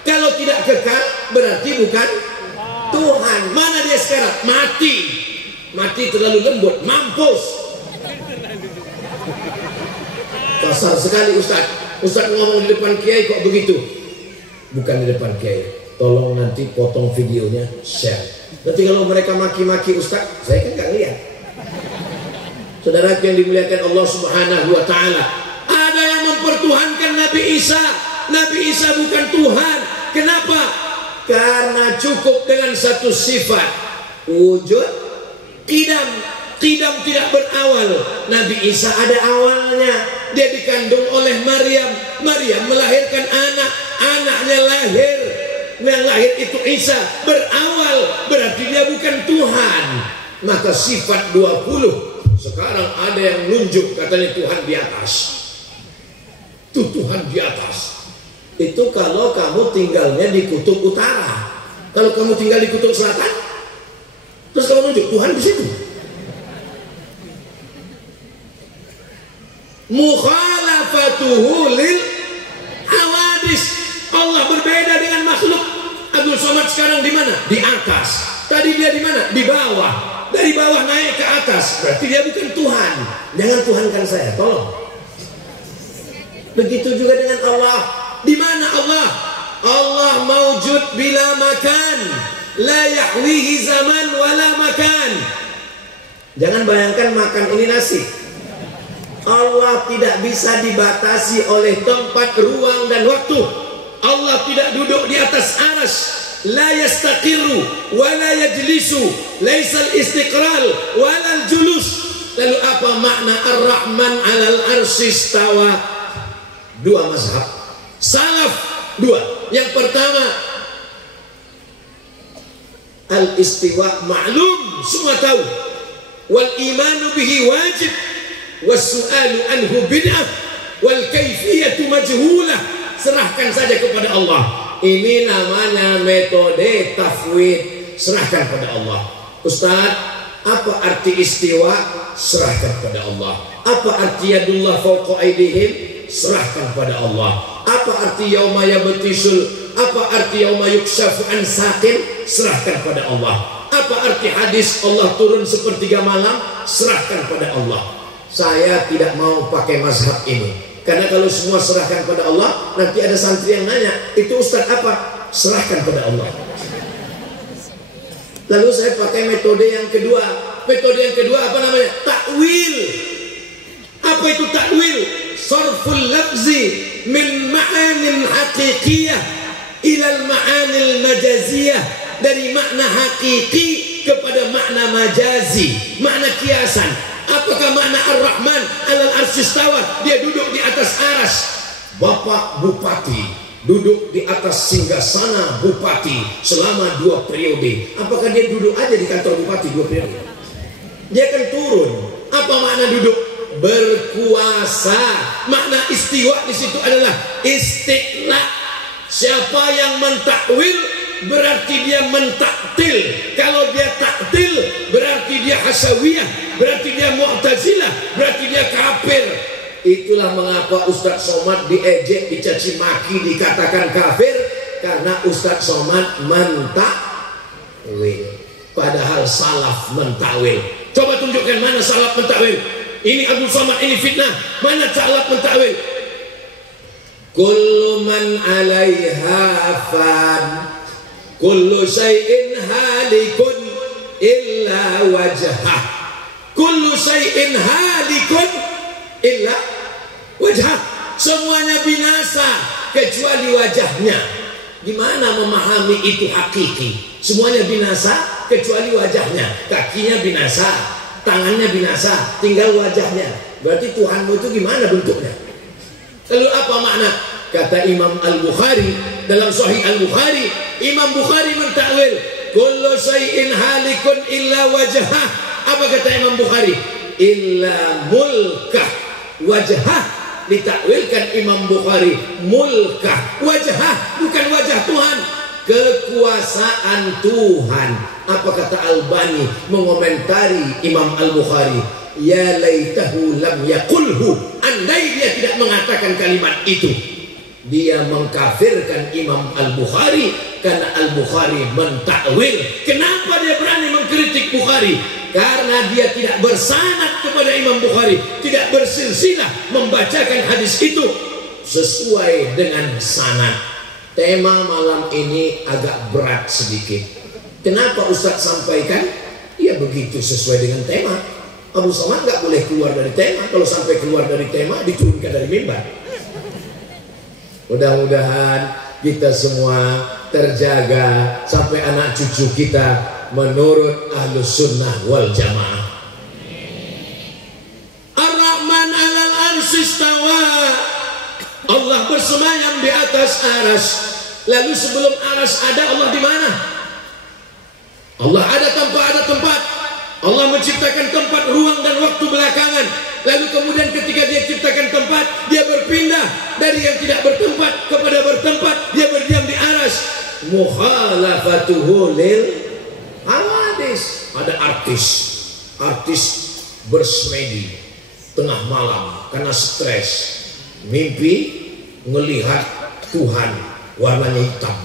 Kalau tidak kekal berarti bukan Tuhan. Mana dia sekarang? Mati. Mati terlalu lembut, mampus. Kasar sekali Ustaz. Ustaz ngomong di depan kiai kok begitu? Bukan di depan kiai. Tolong nanti potong videonya, share. Nanti kalau mereka maki-maki Ustaz, saya kan nggak lihat. Saudara yang dimuliakan Allah Subhanahu wa Ta'ala, ada yang mempertuhankan Nabi Isa. Nabi Isa bukan Tuhan. Kenapa? Karena cukup dengan satu sifat, wujud, qidam. Qidam tidak berawal. Nabi Isa ada awalnya. Dia dikandung oleh Maryam. Maryam melahirkan anak. Anaknya lahir. Yang lahir itu Isa. Berawal. Berarti dia bukan Tuhan. Maka sifat 20. Sekarang ada yang nunjuk katanya Tuhan di atas. Itu Tuhan di atas. Itu kalau kamu tinggalnya di kutub utara. Kalau kamu tinggal di kutub selatan, terus kamu nunjuk Tuhan di situ. Mukhalafatuhu lil hawadis. Allah berbeda dengan makhluk. Abdul Somad sekarang di mana? Di atas. Tadi dia di mana? Di bawah. Dari bawah naik ke atas. Berarti dia bukan Tuhan. Jangan tuhankan saya, tolong. Begitu juga dengan Allah. Di mana Allah? Allah maujud bila makan. La yahwihi zaman wala makan. Jangan bayangkan makan ini nasi. Allah tidak bisa dibatasi oleh tempat, ruang, dan waktu. Allah tidak duduk di atas aras. La yastaqiru wa la yajlisu. Laisal istiqral wa la julus. Lalu apa makna Ar-Rahman alal arsy istawa? Dua mazhab salaf, dua. Yang pertama, al-istiwa ma'lum, semua tahu. Wal imanu bihi wajib. Wassu'alu anhu bid'ah wal kaifiyatu majhulah. Serahkan saja kepada Allah. Ini namanya metode tafwid. Serahkan kepada Allah. Ustaz, Apa arti istiwa? Serahkan pada Allah. Apa arti yadullah fawqa aydihim? Serahkan pada Allah. Apa arti yauma yabtisul? Apa arti yauma yukshafu an saqin? Serahkan pada Allah. Apa arti hadis Allah turun sepertiga malam? Serahkan pada Allah. Saya tidak mau pakai mazhab ini, karena kalau semua serahkan pada Allah, nanti ada santri yang nanya, itu Ustaz apa? Serahkan pada Allah. Lalu saya pakai metode yang kedua. Metode yang kedua apa namanya? Takwil. Apa itu takwil? Sarful lafzi min ma'anin haqiqiyah ilal ma'anil majaziyah. Dari makna hakiki kepada makna majazi, makna kiasan. Apakah makna Ar-Rahman alal arsyistawa? Dia duduk di atas aras. Bapak Bupati duduk di atas singgasana Bupati selama 2 periode. Apakah dia duduk aja di kantor Bupati 2 periode? Dia akan turun. Apa makna duduk? Berkuasa. Makna istiwa di situ adalah istiqla. Siapa yang mentakwil berarti dia mentaktil. Kalau dia taktil berarti dia hasawiyah, berarti dia mu'tazilah, berarti dia kafir. Itulah mengapa Ustadz Somad diejek, dicaci maki, dikatakan kafir, karena Ustadz Somad mentakwil, padahal salaf mentakwil. Coba tunjukkan mana salaf mentakwil. Ini Abdul Somad, ini fitnah. Mana salaf mentakwil? Kullu man 'alaiha fan, kullu syai'in halikun illa wajhah. Kullu syai'in halikun illa wajhah. Semuanya binasa kecuali wajahnya. Gimana memahami itu hakiki? Semuanya binasa kecuali wajahnya. Kakinya binasa, tangannya binasa, tinggal wajahnya. Berarti Tuhanmu itu gimana bentuknya? Lalu apa makna? Kata Imam Al-Bukhari dalam Sahih Al-Bukhari, Imam Bukhari mentakwil kullu syai'in halikun illa wajhah. Apa kata Imam Bukhari? Illa mulkah wajhah. Ditakwilkan Imam Bukhari mulkah wajhah, bukan wajah Tuhan, kekuasaan Tuhan. Apa kata Albani mengomentari Imam Al-Bukhari? Ya laitahu lam yaqulhu. Andai dia tidak mengatakan kalimat itu, dia mengkafirkan Imam Al-Bukhari, karena Al-Bukhari mentakwil. Kenapa dia berani mengkritik Bukhari? Karena dia tidak bersanad kepada Imam Bukhari, tidak bersilsilah membacakan hadis itu sesuai dengan sanad. Tema malam ini agak berat sedikit. Kenapa Ustadz sampaikan? Ya begitu, sesuai dengan tema. Abu Somad nggak boleh keluar dari tema. Kalau sampai keluar dari tema, diturunkan dari mimbar. Mudah-mudahan kita semua terjaga sampai anak cucu kita menurut Ahlus Sunnah wal Jamaah. Ar-Rahman 'alal arsy istawa. Allah bersemayam di atas aras. Lalu sebelum aras ada, Allah di mana? Allah ada tanpa ada tempat. Allah menciptakan tempat, ruang dan waktu belakangan. Lalu kemudian ketika dia ciptakan tempat, dia berpindah dari yang tidak bertempat kepada bertempat. Dia berdiam di aras. Mukhalafatuhu lil hawadis. Ada artis bersemedi tengah malam karena stres, mimpi melihat Tuhan warnanya hitam.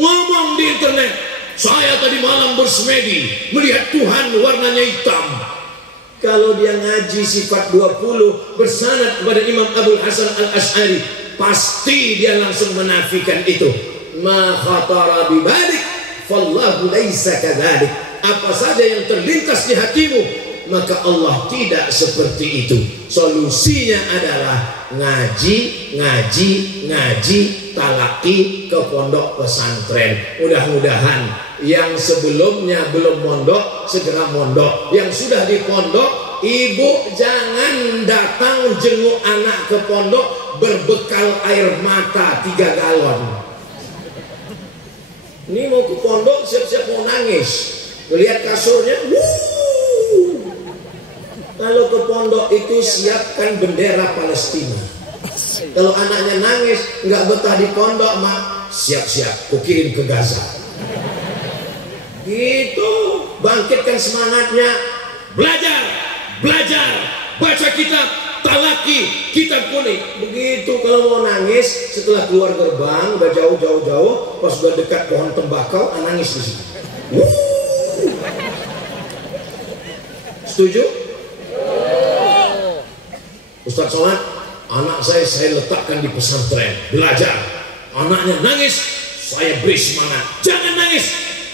Ngomong di internet, saya tadi malam bersemedi melihat Tuhan warnanya hitam. Kalau dia ngaji sifat 20 bersanad kepada Imam Abul Hasan Al-Asy'ari, pasti dia langsung menafikan itu. Ma khatara bi balik fallahu laisa kadzalik. Apa saja yang terlintas di hatimu, maka Allah tidak seperti itu. Solusinya adalah ngaji, talaki ke pondok pesantren. Mudah-mudahan yang sebelumnya belum mondok segera mondok. Yang sudah di pondok, ibu jangan datang jenguk anak ke pondok berbekal air mata 3 galon. Ini mau ke pondok siap-siap mau nangis, melihat kasurnya, kalau ke pondok itu siapkan bendera Palestina. Kalau anaknya nangis nggak betah di pondok, mak, siap-siap, ku kirim ke Gaza. Gitu, bangkitkan semangatnya. Belajar, belajar, baca kitab, talaki, kitab kuning. Begitu kalau mau nangis setelah keluar gerbang, udah jauh, pas udah dekat pohon tembakau, nangis di situ. Setuju? Ustadz Somad, anak saya letakkan di pesantren, belajar. Anaknya nangis, saya beri semangat. Jangan nangis.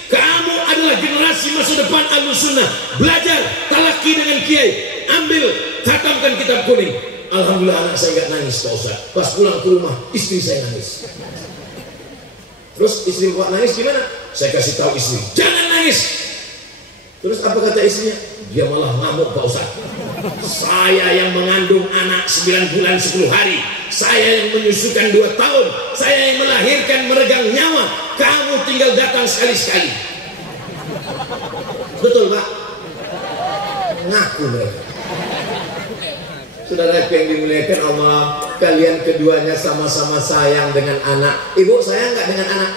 Kamu adalah generasi masa depan Ahlussunnah. Belajar, talaki dengan kiai. Ambil, khatamkan kitab kuning. Alhamdulillah anak saya nggak nangis Pak Ustadz. Pas pulang ke rumah, istri saya nangis. Terus istri buat nangis gimana? Saya kasih tahu istri, jangan nangis. Terus apa kata istrinya? Dia malah ngamuk Pak Ustadz. Saya yang mengandung anak 9 bulan 10 hari, saya yang menyusukan 2 tahun, saya yang melahirkan meregang nyawa, kamu tinggal datang sekali-sekali. Betul Pak? Ngaku mereka. Saudara yang dimuliakan Allah, kalian keduanya sama-sama sayang dengan anak. Ibu sayang nggak dengan anak?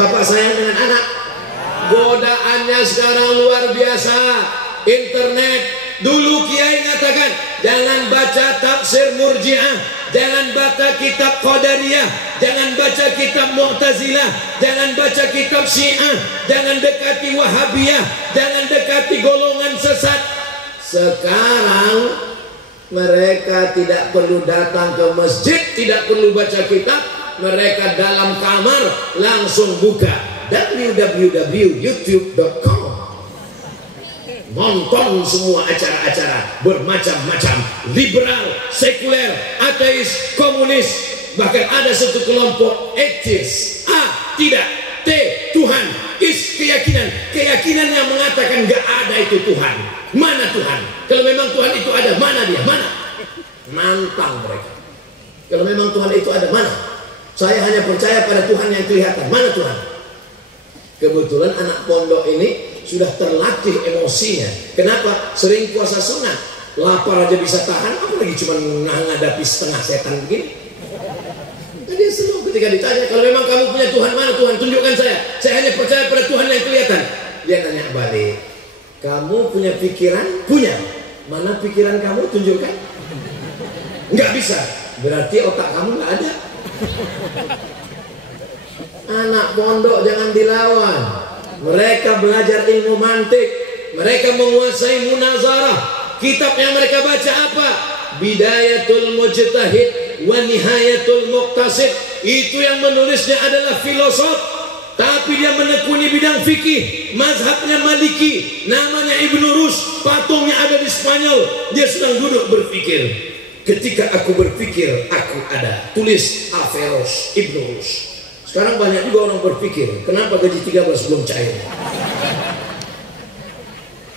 Bapak sayang dengan anak? Godaannya sekarang luar biasa. Internet. Dulu kiai mengatakan jangan baca tafsir Murji'ah, jangan baca kitab Qadariyah, jangan baca kitab Mu'tazilah, jangan baca kitab Syiah, jangan dekati Wahabiyah, jangan dekati golongan sesat. Sekarang mereka tidak perlu datang ke masjid, tidak perlu baca kitab, mereka dalam kamar langsung buka www.youtube.com, nonton semua acara-acara bermacam-macam, liberal, sekuler, ateis, komunis, bahkan ada satu kelompok ateis. A, tidak. T, Tuhan. Is, keyakinan yang mengatakan gak ada itu Tuhan. Mana Tuhan? Kalau memang Tuhan itu ada, mana dia? Mana? Nantang mereka. Kalau memang Tuhan itu ada, mana? Saya hanya percaya pada Tuhan yang kelihatan. Mana Tuhan? Kebetulan anak pondok ini sudah terlatih emosinya. Kenapa? Sering puasa sunat, lapar aja bisa tahan, apalagi cuma menghadapi setengah setan begini. Nah, dia senang ketika ditanya, kalau memang kamu punya Tuhan, mana Tuhan? Tunjukkan saya hanya percaya pada Tuhan yang kelihatan. Dia nanya balik, kamu punya pikiran? Punya. Mana pikiran kamu? Tunjukkan. Nggak bisa, berarti otak kamu nggak ada. Anak pondok jangan dilawan. Mereka belajar ilmu mantik, mereka menguasai munazarah. Kitab yang mereka baca apa? Bidayatul Mujtahid wa Nihayatul Muqtasid. Itu yang menulisnya adalah filosof, tapi dia menekuni bidang fikih, mazhabnya Maliki, namanya Ibnu Rus, patungnya ada di Spanyol. Dia sedang duduk berpikir. Ketika aku berpikir, aku ada. Tulis Averroes, Ibnu Rus. Sekarang banyak juga orang berpikir, kenapa gaji 13 belum cair?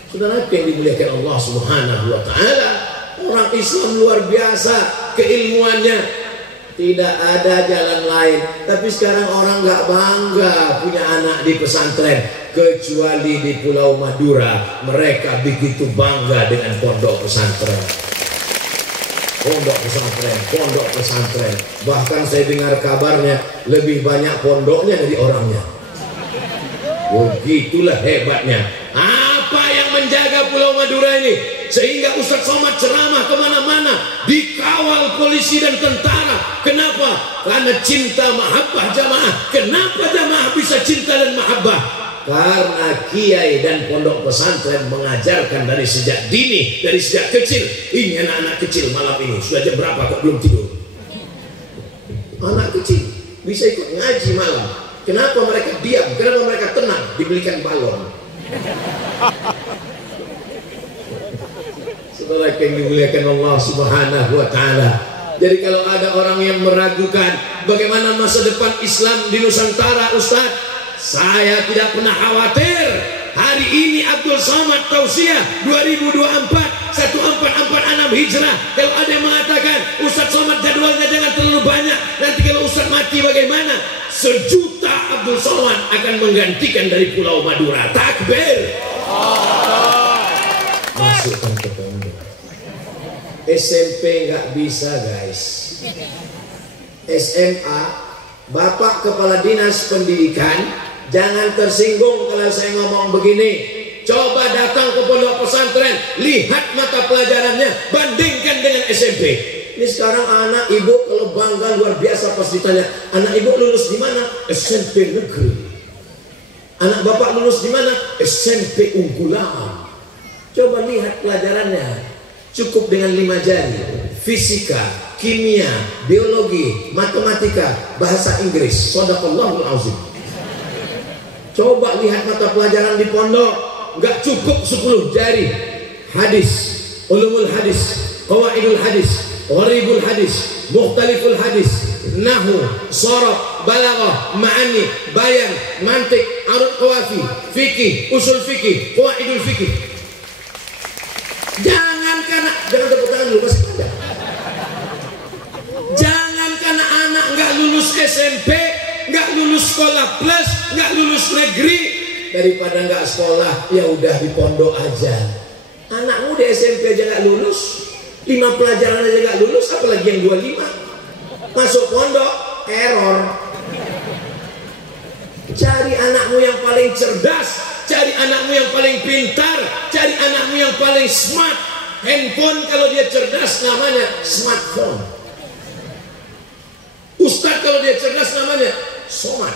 Saudara yang dimuliakan Allah Subhanahu wa Ta'ala, orang Islam luar biasa keilmuannya, tidak ada jalan lain. Tapi sekarang orang nggak bangga punya anak di pesantren, kecuali di Pulau Madura. Mereka begitu bangga dengan pondok pesantren. Pondok pesantren. Bahkan saya dengar kabarnya lebih banyak pondoknya dari orangnya. Begitulah hebatnya. Apa yang menjaga Pulau Madura ini sehingga Ustadz Somad ceramah kemana-mana dikawal polisi dan tentara? Kenapa? Karena cinta mahabbah jamaah. Kenapa jamaah bisa cinta dan mahabbah? Karena kiai dan pondok pesantren mengajarkan dari sejak dini, dari sejak kecil. Ini anak-anak kecil malam ini sudah jam berapa kok belum tidur? Anak kecil bisa ikut ngaji malam. Kenapa mereka diam? Kenapa mereka tenang? Dibelikan balon. Saudara yang dimuliakan Allah Subhanahu wa Ta'ala. Jadi kalau ada orang yang meragukan bagaimana masa depan Islam di Nusantara, Ustadz, saya tidak pernah khawatir. Hari ini Abdul Somad Tausiah 2024 1446 Hijrah. Kalau ada yang mengatakan Ustadz Somad jadwalnya jangan terlalu banyak, nanti kalau Ustadz mati bagaimana? 1 juta Abdul Somad akan menggantikan dari Pulau Madura. Takbir. Masukkan ke pondok. SMP nggak bisa guys. SMA, Bapak Kepala Dinas Pendidikan jangan tersinggung kalau saya ngomong begini. Coba datang ke pondok pesantren, lihat mata pelajarannya, bandingkan dengan SMP. Ini sekarang anak ibu kalau bangga luar biasa pas ditanya, anak ibu lulus di mana? SMP negeri. Anak bapak lulus di mana? SMP unggulan. Coba lihat pelajarannya, cukup dengan 5 jari. Fisika, kimia, biologi, matematika, bahasa Inggris. Shadaqallahul azim. Coba lihat mata pelajaran di pondok, nggak cukup 10 jari. Hadis, ulumul hadis, qawaidul hadis, gharibul hadis, mukhtaliful hadis, nahwu, sharaf, balaghah, ma'ani, bayan, mantik, arud qawafi, fikih, usul fikih, qawaidul fikih. Jangan tepuk tangan dulu, masih panjang. Jangan karena anak nggak lulus SMP, nggak lulus sekolah plus, nggak lulus negeri, daripada nggak sekolah ya udah di pondok aja. Anakmu di SMP aja nggak lulus, 5 pelajaran aja nggak lulus, apalagi yang 25. Masuk pondok, error. Cari anakmu yang paling cerdas, cari anakmu yang paling pintar, cari anakmu yang paling smart. Handphone kalau dia cerdas namanya smartphone. Ustadz kalau dia cerdas namanya somat.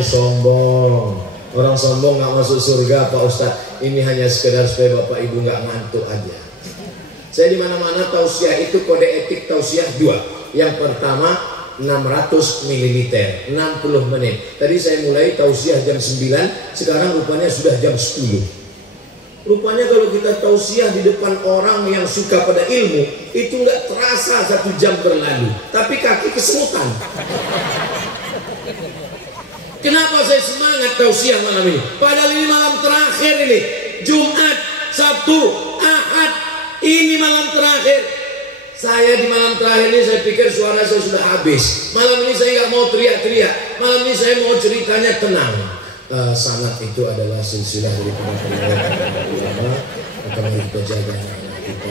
Sombong. Orang sombong nggak masuk surga Pak Ustadz. Ini hanya sekedar supaya Bapak Ibu nggak ngantuk aja. Saya di mana-mana tausiah itu kode etik tausiah 2. Yang pertama 600 ml 60 menit. Tadi saya mulai tausiah jam 9, sekarang rupanya sudah jam 10. Rupanya kalau kita tausiah di depan orang yang suka pada ilmu, itu nggak terasa 1 jam berlalu, tapi kaki kesemutan. Kenapa saya semangat tausiah malam ini? Padahal ini malam terakhir ini, Jumat, Sabtu, Ahad, ini malam terakhir. Saya di malam terakhir ini saya pikir suara saya sudah habis. Malam ini saya nggak mau teriak-teriak. Malam ini saya mau ceritanya tenang. Sangat itu adalah silsilah dari ulama. Akan kita jaga anak kita.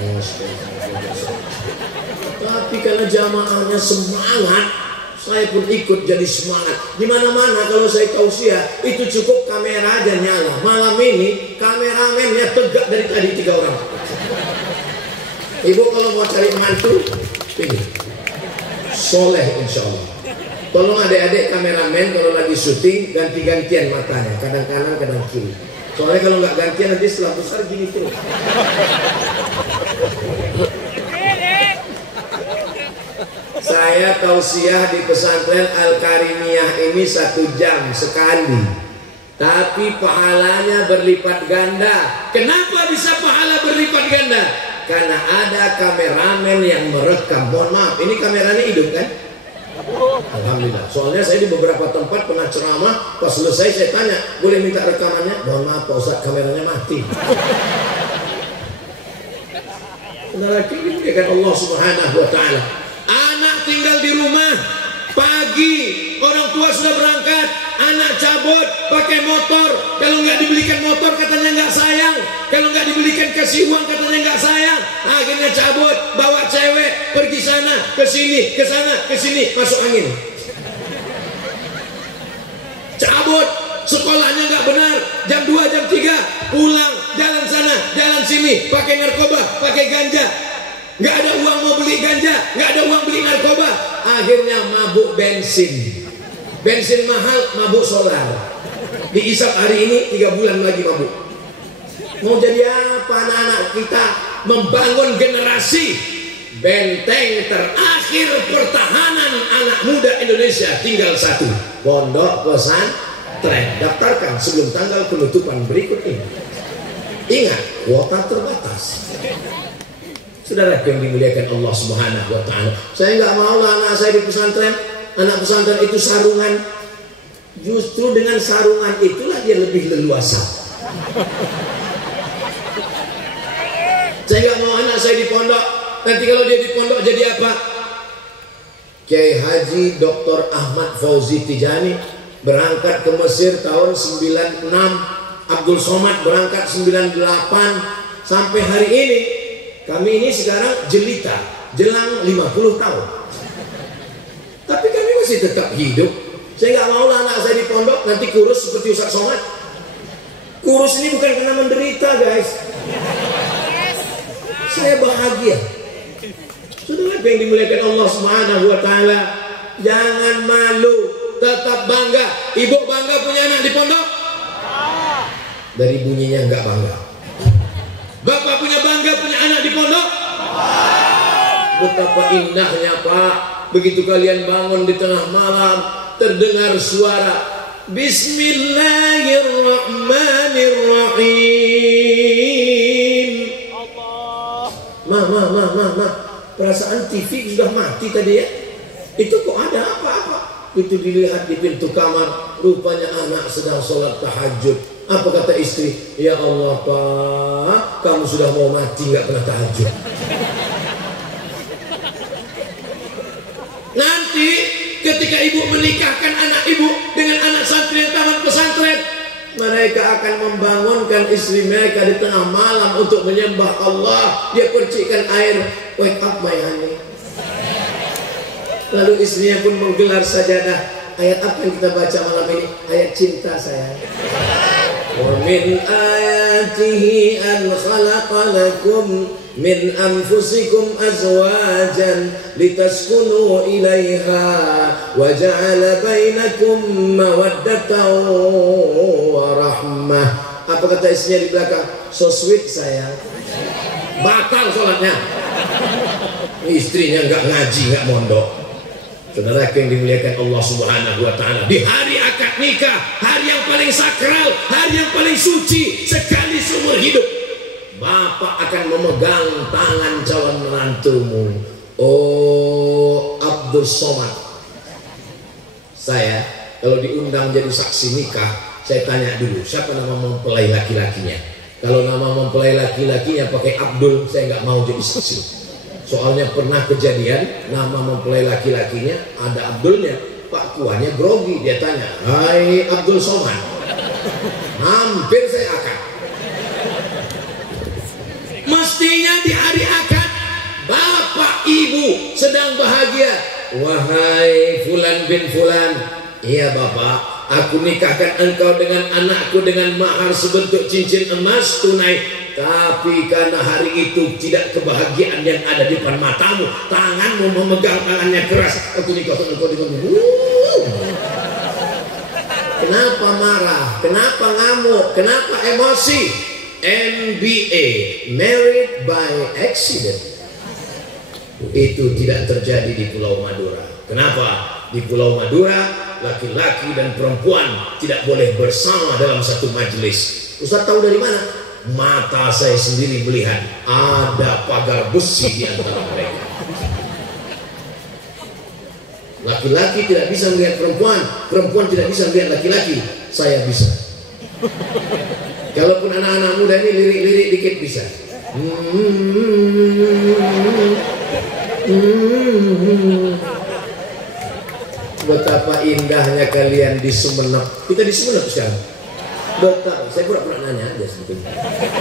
Tapi karena jamaahnya semangat, saya pun ikut jadi semangat. Di mana-mana kalau saya tausiah itu cukup kamera aja nyala. Malam ini kameramennya tegak dari tadi 3 orang. Ibu kalau mau cari mantu, pilih soleh insya Allah. Tolong adik-adik kameramen kalau lagi syuting ganti-gantian matanya, kadang kanan kadang kiri. Soalnya kalau nggak gantian nanti setelah besar gini terus. Saya tausiah di pesantren Al-Karimiyah ini 1 jam sekali, tapi pahalanya berlipat ganda. Kenapa bisa pahala berlipat ganda? Karena ada kameramen yang merekam. Mohon maaf, ini kameranya hidup kan? Alhamdulillah. Soalnya saya di beberapa tempat pernah ceramah, pas selesai saya tanya, boleh minta rekamannya? Mohon maaf Pak Ustaz, kameranya mati. Saudara, dimuliakan Allah Subhanahu wa taala. Anak tinggal di rumah, pagi orang tua sudah berangkat, anak cabut pakai motor. Kalau nggak dibelikan motor katanya nggak sayang, kalau nggak dibelikan kasih uang katanya nggak sayang. Akhirnya cabut, bawa cewek pergi sana ke sini, ke sana ke sini, masuk angin. Cabut, sekolahnya nggak benar, jam 2 jam 3 pulang, jalan sana jalan sini, pakai narkoba, pakai ganja. Nggak ada uang mau beli ganja, nggak ada uang beli narkoba. Akhirnya mabuk bensin. Bensin mahal, mabuk solar. Diisap hari ini 3 bulan lagi mabuk. Mau jadi apa anak-anak kita? Membangun generasi benteng terakhir pertahanan anak muda Indonesia tinggal 1, pondok pesantren. Daftarkan sebelum tanggal penutupan berikut ini. Ingat, kuota terbatas. Saudara yang dimuliakan Allah Subhanahu wa taala. Saya nggak mau lah anak saya di pesantren. Anak pesantren itu sarungan. Justru dengan sarungan itulah dia lebih leluasa. Saya nggak mau anak saya di pondok. Nanti kalau dia di pondok jadi apa? Kiai Haji Dr. Ahmad Fauzi Tijani berangkat ke Mesir tahun 96. Abdul Somad berangkat 98. Sampai hari ini kami ini sekarang jelita, jelang 50 tahun. Tapi kami masih sih tetap hidup. Saya nggak mau lah anak saya di pondok nanti kurus seperti Ustaz Somad. Kurus ini bukan karena menderita, guys. Saya bahagia. Saudara yang dimuliakan Allah Subhanahu wa taala, jangan malu, tetap bangga. Ibu bangga punya anak di pondok? Dari bunyinya enggak bangga. Bapak punya bangga punya anak di pondok? Betapa indahnya, Pak. Begitu kalian bangun di tengah malam, terdengar suara Bismillahirrahmanirrahim. Ma, perasaan TV sudah mati tadi ya. Itu kok ada apa-apa? Itu dilihat di pintu kamar, rupanya anak sedang sholat tahajud. Apa kata istri? Ya Allah, Pak, kamu sudah mau mati nggak pernah tahajud. Nanti ketika ibu menikahkan anak ibu dengan anak santri yang tamat pesantren, mereka akan membangunkan istri mereka di tengah malam untuk menyembah Allah. Dia percikkan air, wake up my honey. Lalu istrinya pun menggelar sajadah. Ayat apa yang kita baca malam ini? Ayat cinta sayang. Wa min ayatihi an khalaqa lakum min anfusikum azwajan litaskunu ilaiha wa ja'ala bainakum mawaddatan wa rahmah. Apa kata istrinya di belakang? So sweet sayang. Batal sholatnya. Istrinya nggak ngaji, nggak mondok. Saudara yang dimuliakan Allah Subhanahu wa taala, di hari akad nikah, hari yang paling sakral, hari yang paling suci sekali seumur hidup, Bapak akan memegang tangan calon menantumu. Oh Abdul Somad, saya kalau diundang jadi saksi nikah, saya tanya dulu siapa nama mempelai laki-lakinya. Kalau nama mempelai laki-lakinya pakai Abdul, saya nggak mau jadi saksi. Soalnya pernah kejadian nama mempelai laki-lakinya ada Abdulnya, Pak Kuahnya grogi. Dia tanya, hai Abdul Somad, hampir saya akad. Mestinya di hari akad bapak ibu sedang bahagia. Wahai Fulan bin Fulan, iya bapak, aku nikahkan engkau dengan anakku dengan mahar sebentuk cincin emas tunai. Tapi karena hari itu tidak kebahagiaan yang ada di depan matamu, tanganmu memegang tangannya keras, aku nikahkan engkau dengan Kenapa marah? Kenapa ngamuk? Kenapa emosi? MBA, married by accident. Itu tidak terjadi di Pulau Madura. Kenapa? Di Pulau Madura, laki-laki dan perempuan tidak boleh bersama dalam satu majelis. Ustaz tahu dari mana? Mata saya sendiri melihat ada pagar besi di antara mereka. Laki-laki tidak bisa melihat perempuan, perempuan tidak bisa melihat laki-laki. Saya bisa. Kalaupun anak-anak muda ini lirik-lirik dikit bisa. Betapa indahnya kalian di Sumenep. Kita di Sumenep sekarang. Betapa, saya pura-pura nanya aja sebetulnya.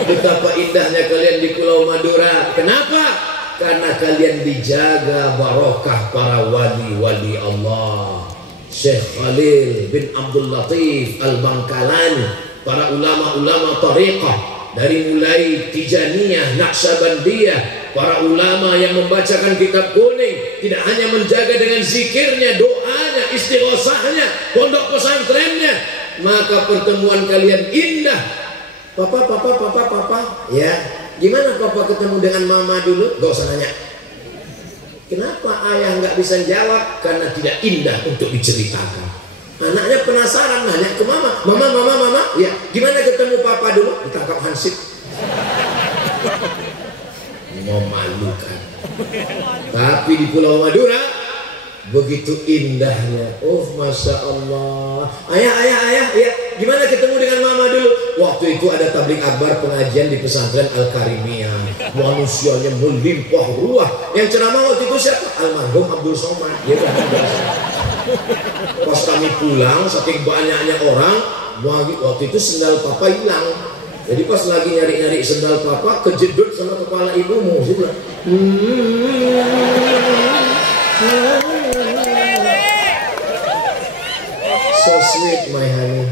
Betapa indahnya kalian di Pulau Madura. Kenapa? Karena kalian dijaga barokah para wali-wali Allah. Syekh Khalil bin Abdul Latif Al-Bangkalani, para ulama-ulama tariqah dari mulai Tijaniyah, Naqsyabandiyah, para ulama yang membacakan kitab kuning, tidak hanya menjaga dengan zikirnya, doanya, istighosahnya, pondok pesantrennya, maka pertemuan kalian indah. Papa, ya, gimana papa ketemu dengan mama dulu? Gak usah nanya. Kenapa ayah nggak bisa jawab? Karena tidak indah untuk diceritakan. Anaknya penasaran nanya ke mama, mama, ya, gimana ketemu papa dulu? Ditangkap hansip. Memalukan. Tapi di Pulau Madura begitu indahnya. Oh masya Allah. Ayah, ya, gimana ketemu dengan mama dulu? Waktu itu ada tabligh akbar pengajian di pesantren Al-Karimiyah. Manusianya melimpah ruah. Yang ceramah waktu itu siapa? Almarhum Abdul Somad. Dia pas kami pulang, saking banyaknya orang, waktu itu sendal papa hilang. Jadi pas lagi nyari-nyari sendal papa, kejedut sama kepala ibumu. Dia bilang, sweet my honey.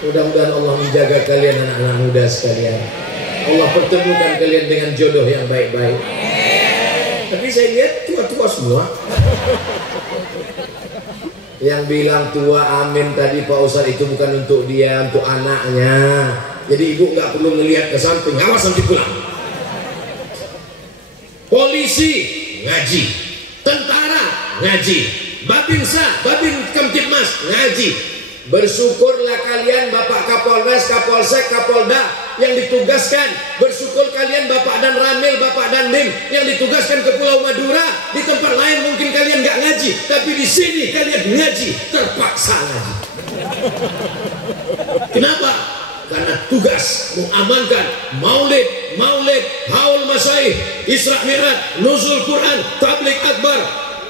Mudah-mudahan Allah menjaga kalian anak-anak muda sekalian. Allah pertemukan kalian dengan jodoh yang baik-baik. Tapi saya lihat tua-tua semua. Yang bilang tua amin tadi Pak Ustadz itu bukan untuk dia, untuk anaknya. Jadi ibu nggak perlu melihat ke samping, awas nanti pulang. Polisi ngaji, tentara ngaji, babinsa, babin kamtibmas ngaji. Bersyukurlah kalian Bapak Kapolres, Kapolsek, Kapolda yang ditugaskan. Bersyukur kalian Bapak dan Ramil, Bapak dan Dim yang ditugaskan ke Pulau Madura. Di tempat lain mungkin kalian nggak ngaji, tapi di sini kalian ngaji, terpaksa ngaji. Kenapa? Karena tugas mengamankan maulid, haul masyayikh, Isra Mi'raj, nuzul Quran, tabligh akbar.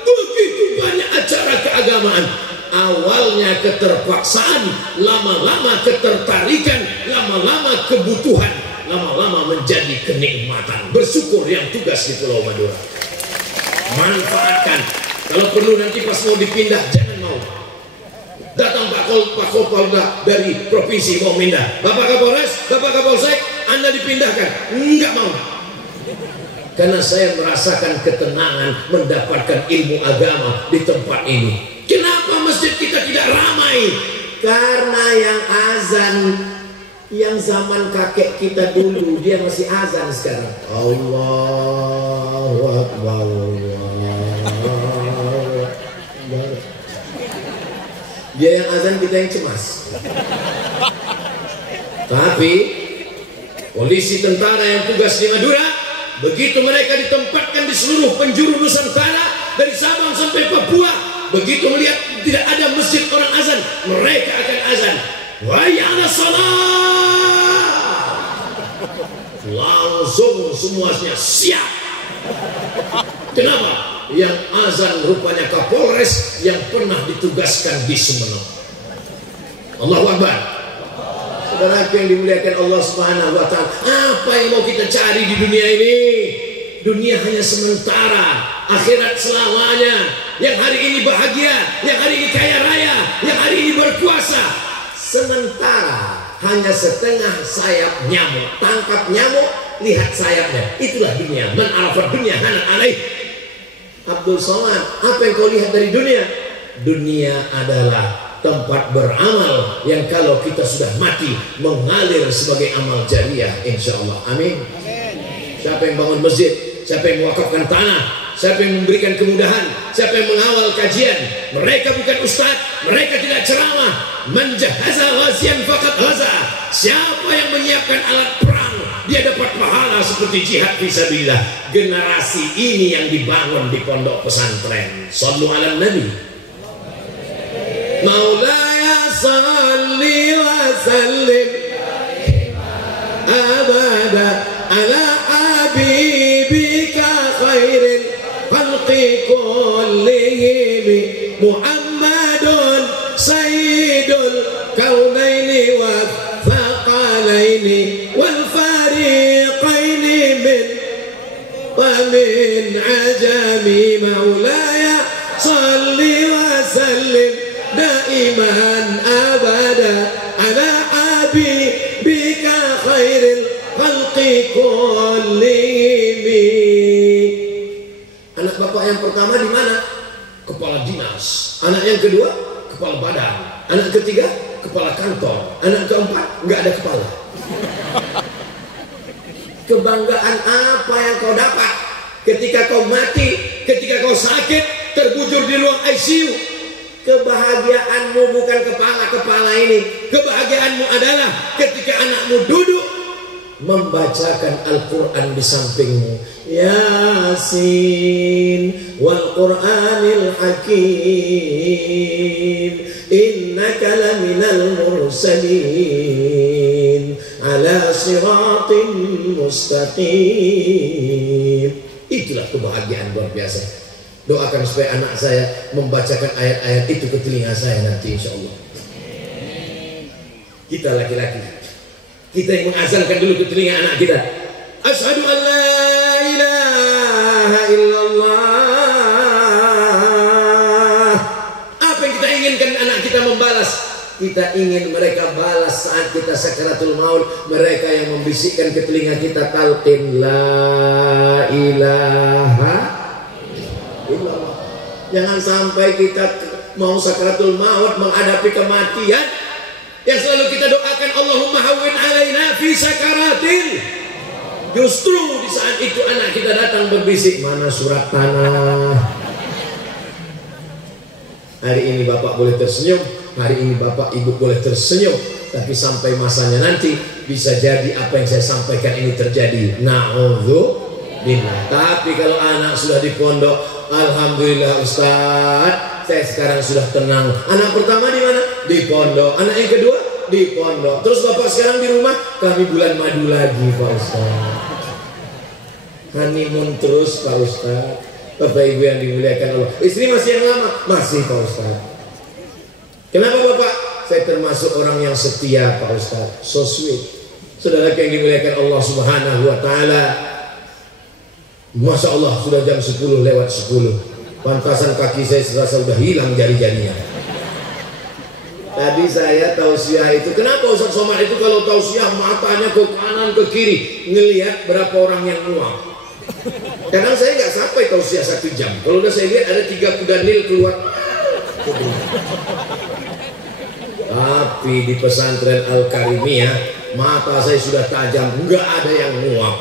Begitu banyak acara keagamaan. Awalnya keterpaksaan, lama-lama ketertarikan, lama-lama kebutuhan, lama-lama menjadi kenikmatan. Bersyukur yang tugas di Pulau Madura. Manfaatkan. Kalau perlu nanti pas mau dipindah, jangan mau. Datang Pak Kapolda dari provinsi mau pindah. Bapak Kapolres, Bapak Kapolsek, Anda dipindahkan. Enggak mau. Karena saya merasakan ketenangan mendapatkan ilmu agama di tempat ini. Kenapa masjid kita tidak ramai? Karena yang azan yang zaman kakek kita dulu, dia masih azan sekarang. Allahu Akbar, Allahu Akbar. Dia yang azan, kita yang cemas. Tapi polisi tentara yang tugas di Madura, begitu mereka ditempatkan di seluruh penjuru Nusantara dari Sabang sampai Papua, begitu melihat tidak ada masjid orang azan, mereka akan azan. Hayya 'alas shalah. Langsung semuanya siap. Kenapa? Yang azan rupanya Kapolres yang pernah ditugaskan di Sumeneb. Allahu Akbar. Saudara yang dimuliakan Allah Subhanahu wa taala, apa yang mau kita cari di dunia ini? Dunia hanya sementara, akhirat selamanya. Yang hari ini bahagia, yang hari ini kaya raya, yang hari ini berkuasa. Sementara, hanya setengah sayap nyamuk. Tangkap nyamuk, lihat sayapnya. Itulah dunia. Man arafat dunia hanan alaih. Abdul Somad, apa yang kau lihat dari dunia? Dunia adalah tempat beramal yang kalau kita sudah mati mengalir sebagai amal jariah, insya Allah. Amin. Siapa yang bangun masjid, siapa yang mewakafkan tanah, siapa yang memberikan kemudahan, siapa yang mengawal kajian, mereka bukan ustadz, mereka tidak ceramah. Menjahaza wasian fakat haza. Siapa yang menyiapkan alat perang, dia dapat pahala seperti jihad fisabilillah. Generasi ini yang dibangun di pondok pesantren. Sallu ala Nabi. Maulaya salli wa sallim abada ala habibika khairil khalqi kullihim Muhammadun sayyidul kaunaini wa thaqalaini wal fariqaini min wa min ajami. Maulaya salli wa sallim daiman abada ala habibika khairil khalqi kullihim. Anak bapak yang pertama di mana? Kepala dinas. Anak yang kedua kepala badan. Anak ketiga kepala kantor. Anak keempat nggak ada kepala. Kebanggaan apa yang kau dapat ketika kau mati, ketika kau sakit, terbujur di ruang ICU? Kebahagiaanmu bukan kepala-kepala ini. Kebahagiaanmu adalah ketika anakmu duduk membacakan Al-Quran di sampingmu. Yasin wal Qur'anil Hakim innaka laminal mursalin ala siratin mustaqim. Itulah kebahagiaan luar biasa. Doakan supaya anak saya membacakan ayat-ayat itu ke telinga saya nanti, insya Allah. Kita laki-laki, kita yang mengazankan dulu ke telinga anak kita. Asyhadu an la ilaha illallah. Apa yang kita inginkan anak kita membalas Kita ingin mereka balas saat kita sakaratul maut. Mereka yang membisikkan ke telinga kita talqin la ilaha illallah. Jangan sampai kita mau sakaratul maut menghadapi kematian yang selalu kita doakan Allahumma hawwin alaina fi sakaratil. Justru di saat itu anak kita datang berbisik, mana surat tanah. Hari ini bapak boleh tersenyum, hari ini bapak ibu boleh tersenyum, tapi sampai masanya nanti bisa jadi apa yang saya sampaikan ini terjadi. Na'udzubillah. Tapi kalau anak sudah di pondok, alhamdulillah Ustaz, saya sekarang sudah tenang. Anak pertama di mana? Di pondok. Anak yang kedua di pondok. Terus bapak sekarang di rumah, kami bulan madu lagi Pak Ustaz. Honeymoon terus Pak Ustaz. Bapak ibu yang dimuliakan Allah, istri masih yang lama? Masih Pak Ustaz. Kenapa bapak? Saya termasuk orang yang setia Pak Ustaz. So sweet. Saudara yang dimuliakan Allah subhanahu wa ta'ala, Masya Allah sudah jam 10 lewat 10. Pantasan kaki saya serasa sudah hilang jari-jarinya. Tadi saya tausiah itu, kenapa Ustaz Somad itu kalau tausiah matanya ke kanan ke kiri, ngelihat berapa orang yang nguap. Kadang saya nggak sampai tausiah 1 jam. Kalau udah saya lihat ada 3 kuda nil keluar. Tapi di pesantren Al-Karimiyah mata saya sudah tajam, nggak ada yang nguap.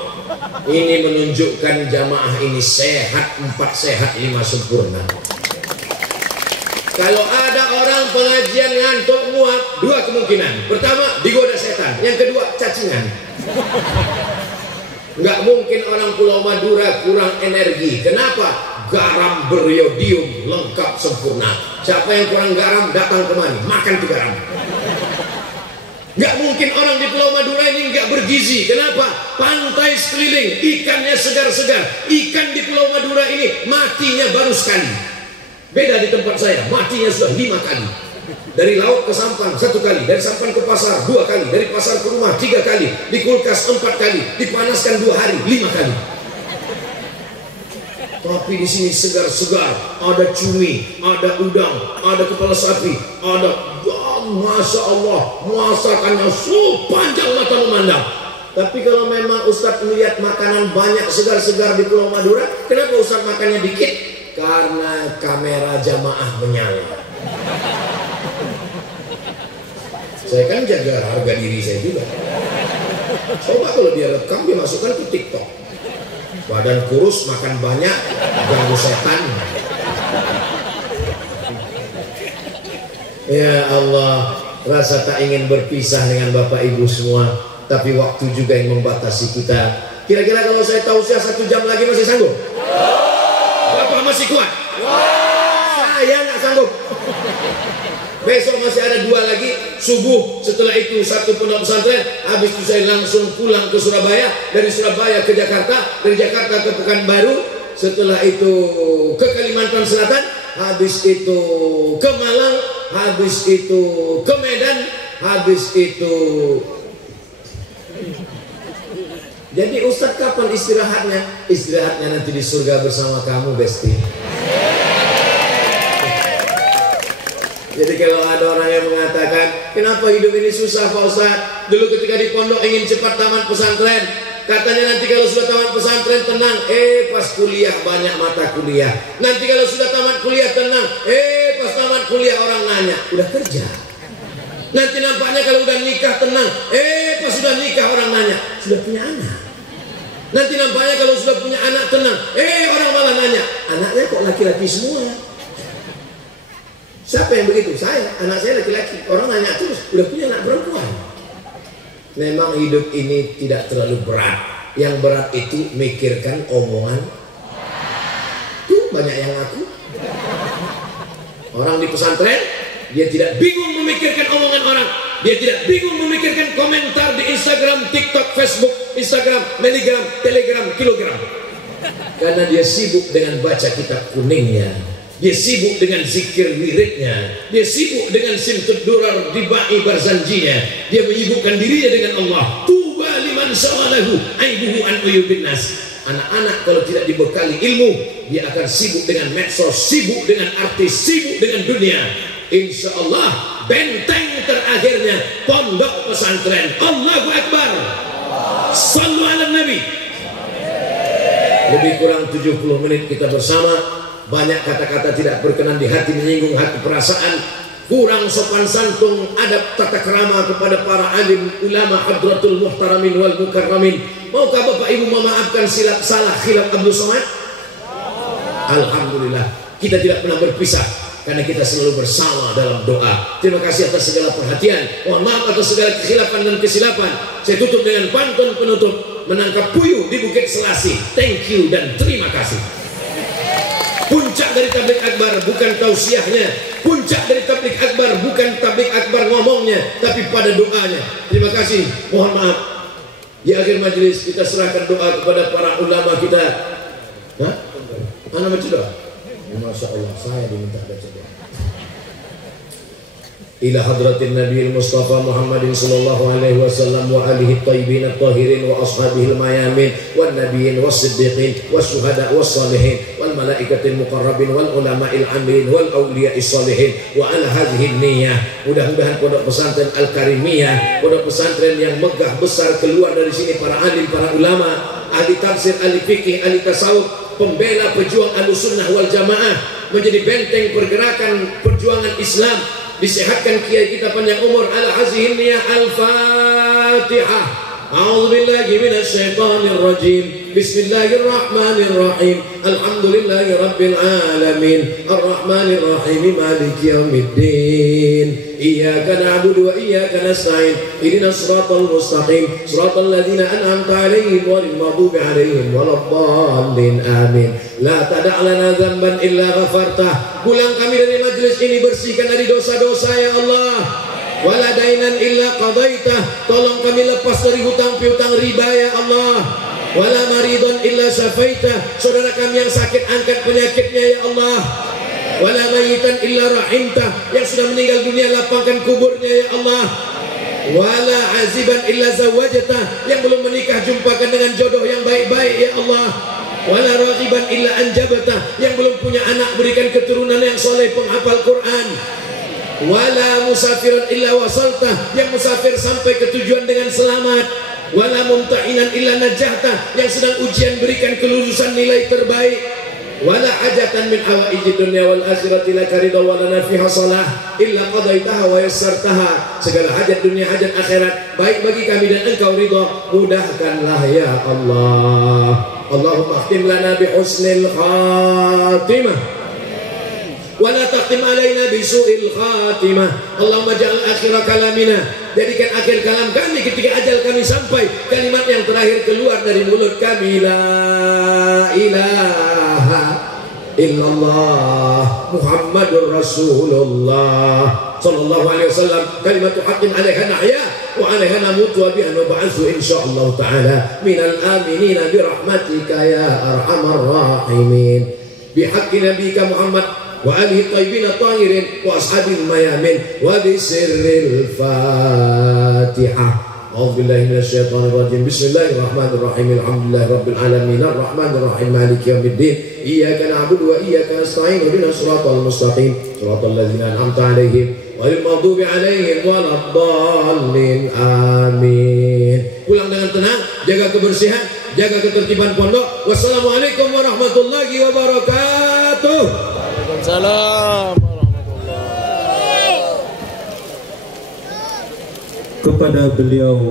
Ini menunjukkan jamaah ini sehat, 4 sehat 5 sempurna. Kalau ada orang pengajian ngantuk nguap, 2 kemungkinan. Pertama, digoda setan. Yang kedua, cacingan. Nggak mungkin orang Pulau Madura kurang energi. Kenapa? Garam beriodium lengkap sempurna. Siapa yang kurang garam datang kemari, makan tuh garam. Nggak mungkin orang di Pulau Madura ini nggak bergizi. Kenapa? Pantai sekeliling, ikannya segar-segar. Ikan di Pulau Madura ini matinya baru sekali. Beda di tempat saya, matinya sudah 5 kali. Dari laut ke sampan 1 kali, dari sampan ke pasar 2 kali, dari pasar ke rumah 3 kali, di kulkas 4 kali, dipanaskan 2 hari 5 kali. Tapi di sini segar-segar, ada cumi, ada udang, ada kepala sapi, ada, masya Allah, masakannya panjang mata memandang. Tapi kalau memang Ustadz melihat makanan banyak segar-segar di Pulau Madura, kenapa Ustadz makannya dikit? Karena kamera jamaah menyala. Saya kan jaga harga diri saya juga. Coba kalau dia rekam, dia masukkan ke TikTok. Badan kurus, makan banyak, ganggu setan. Ya Allah, rasa tak ingin berpisah dengan Bapak Ibu semua, tapi waktu juga yang membatasi kita. Kira-kira kalau saya tausiah 1 jam lagi masih sanggup? Bapak masih kuat? Saya nggak sanggup. Besok masih ada 2 lagi subuh. Setelah itu 1 pondok pesantren. Habis itu saya langsung pulang ke Surabaya. Dari Surabaya ke Jakarta. Dari Jakarta ke Pekanbaru. Setelah itu ke Kalimantan Selatan. Habis itu ke Malang. Habis itu ke Medan. Habis itu. Jadi Ustadz kapan istirahatnya? Istirahatnya nanti di surga bersama kamu, Besti. Jadi kalau ada orang yang mengatakan, kenapa hidup ini susah Pak Ustadz? Dulu ketika di pondok ingin cepat tamat pesantren. Katanya nanti kalau sudah tamat pesantren tenang. Pas kuliah banyak mata kuliah. Nanti kalau sudah tamat kuliah tenang. Pas tamat kuliah orang nanya, udah kerja? Nanti nampaknya kalau udah nikah tenang. Pas sudah nikah orang nanya, sudah punya anak? Nanti nampaknya kalau sudah punya anak tenang. Orang malah nanya, anaknya kok laki-laki semua ya? Siapa yang begitu? Saya, anak saya laki-laki. Orang nanya terus, udah punya anak perempuan. Memang hidup ini tidak terlalu berat. Yang berat itu mikirkan omongan. Tuh banyak yang ngaku. Orang di pesantren, dia tidak bingung memikirkan omongan orang. Dia tidak bingung memikirkan komentar di Instagram, TikTok, Facebook, Instagram, Telegram, Telegram, kilogram. Karena dia sibuk dengan baca kitab kuningnya. Dia sibuk dengan zikir wiridnya. Dia sibuk dengan simtud durar dibai barzanjinya. Dia menyibukkan dirinya dengan Allah. Tuba liman sawalahu aibuhu an uyubin nas. Anak-anak kalau tidak dibekali ilmu, dia akan sibuk dengan medsos, sibuk dengan artis, sibuk dengan dunia. Insya Allah benteng terakhirnya pondok pesantren. Allahu Akbar. Sallu ala Nabi. Lebih kurang 70 menit kita bersama. Banyak kata-kata tidak berkenan di hati, menyinggung hati, perasaan, kurang sopan santun, adab tata krama kepada para alim ulama hadratul muhtaramin wal mukarramin. Maukah Bapak Ibu memaafkan silap salah khilaf Abdul Somad? Alhamdulillah, kita tidak pernah berpisah karena kita selalu bersama dalam doa. Terima kasih atas segala perhatian. Mohon maaf atas segala kekhilafan dan kesilapan. Saya tutup dengan pantun penutup, menangkap puyuh di Bukit Selasih. Thank you dan terima kasih. Puncak dari tablik akbar bukan tausiahnya, puncak dari tablik akbar bukan tablik akbar ngomongnya, tapi pada doanya. Terima kasih. Mohon maaf. Di akhir majelis kita serahkan doa kepada para ulama kita. Hah? Mana baca doa? Masya Allah, saya diminta baca doa. Ila hadratin Nabi Mustafa Muhammadin sallallahu alaihi wasallam wa alihi tayyibin at-tahirin wa ashabihi al-mayamin wan nabiyyin was-siddiqin wasyuhada was-salihin wal malaikatil muqarrabin wal ulama'il amilin wal awliya'is salihin wa ala hadhihi niyyah. Mudah-mudahan pondok pesantren Al-Karimiyah, pondok pesantren yang megah besar, keluar dari sini para alim, para ulama, ahli tafsir, ahli fikih, ahli tasawuf, pembela pejuang Ahlussunnah wal Jamaah, menjadi benteng pergerakan perjuangan Islam. Disehatkan kiai kita panjang umur. Ala hazihin niyah. Al-Fatihah. A'udzu billahi minasy syaithanir rajim. Bismillahirrahmanirrahim. Alhamdulillahi rabbil alamin. Arrahmanir rahim. Maliki yaumiddin. Iyyaka na'budu wa iyyaka nasta'in. Ihdinas siratal mustaqim. Siratal ladzina an'amta 'alaihim ghairil maghdubi 'alaihim waladdallin. Amin. La tada' lana dzamban illa ghafartah. Pulang kami dari majelis ini bersihkan dari dosa-dosa ya Allah. Wala dainan illa qadaitah. Tolong kami lepas dari hutang piutang riba ya Allah. Wala maridun illa syafaitah. Saudara kami yang sakit angkat penyakitnya ya Allah. Wala mayitan illa rahimtah. Yang sudah meninggal dunia lapangkan kuburnya ya Allah. Wala aziban illa zawajatah. Yang belum menikah jumpakan dengan jodoh yang baik-baik ya Allah. Wala raghiban illa anjabatah. Yang belum punya anak berikan keturunan yang soleh penghafal Quran. Wala musafiran illa wasaltah. Yang musafir sampai ke tujuan dengan selamat. Wala mumtahinan illa najahta. Yang sedang ujian berikan kelulusan nilai terbaik. Wala hajatan min hawaijid dunya wal akhirati laka ridha wa lana fiha salah illa qadaitaha wa yassartaha. Segala hajat dunia hajat akhirat baik bagi kami dan engkau ridha, mudahkanlah ya Allah. Allahumma khtim lana bi husnil khatimah wa la taqtim alaina bi su'il khatimah. Allahumma ja'al akhir kalamina, jadikan akhir kalam kami ketika ajal kami sampai, kalimat yang terakhir keluar dari mulut kami, la ilaha illallah Muhammadur Rasulullah sallallahu alaihi wasallam. Kalimatu haqqin 'alaiha nahya wa 'alaiha namutu wa biha nub'atsu insyaallah ta'ala minal aminin bi rahmatika ya arhamar rahimin. Bihaqqi nabiyika Muhammad wa alihi thayyibin at-tahirin wa ashabil mayamin wa bi sirril Fatihah. A'udzu billahi minasyaitonir rajim. Bismillahirrahmanirrahim. Alhamdulillahi rabbil alamin. Arrahmanir rahim. Maliki yaumiddin. Iyyaka na'budu wa iyyaka nasta'in. Ihdinas siratal mustaqim. Siratal ladzina an'amta 'alaihim ghairil maghdubi 'alaihim waladdallin. Amin. Pulang dengan tenang, jaga kebersihan, jaga ketertiban pondok. Wassalamualaikum warahmatullahi wabarakatuh. Waalaikumsalam warahmatullahi. Kepada beliau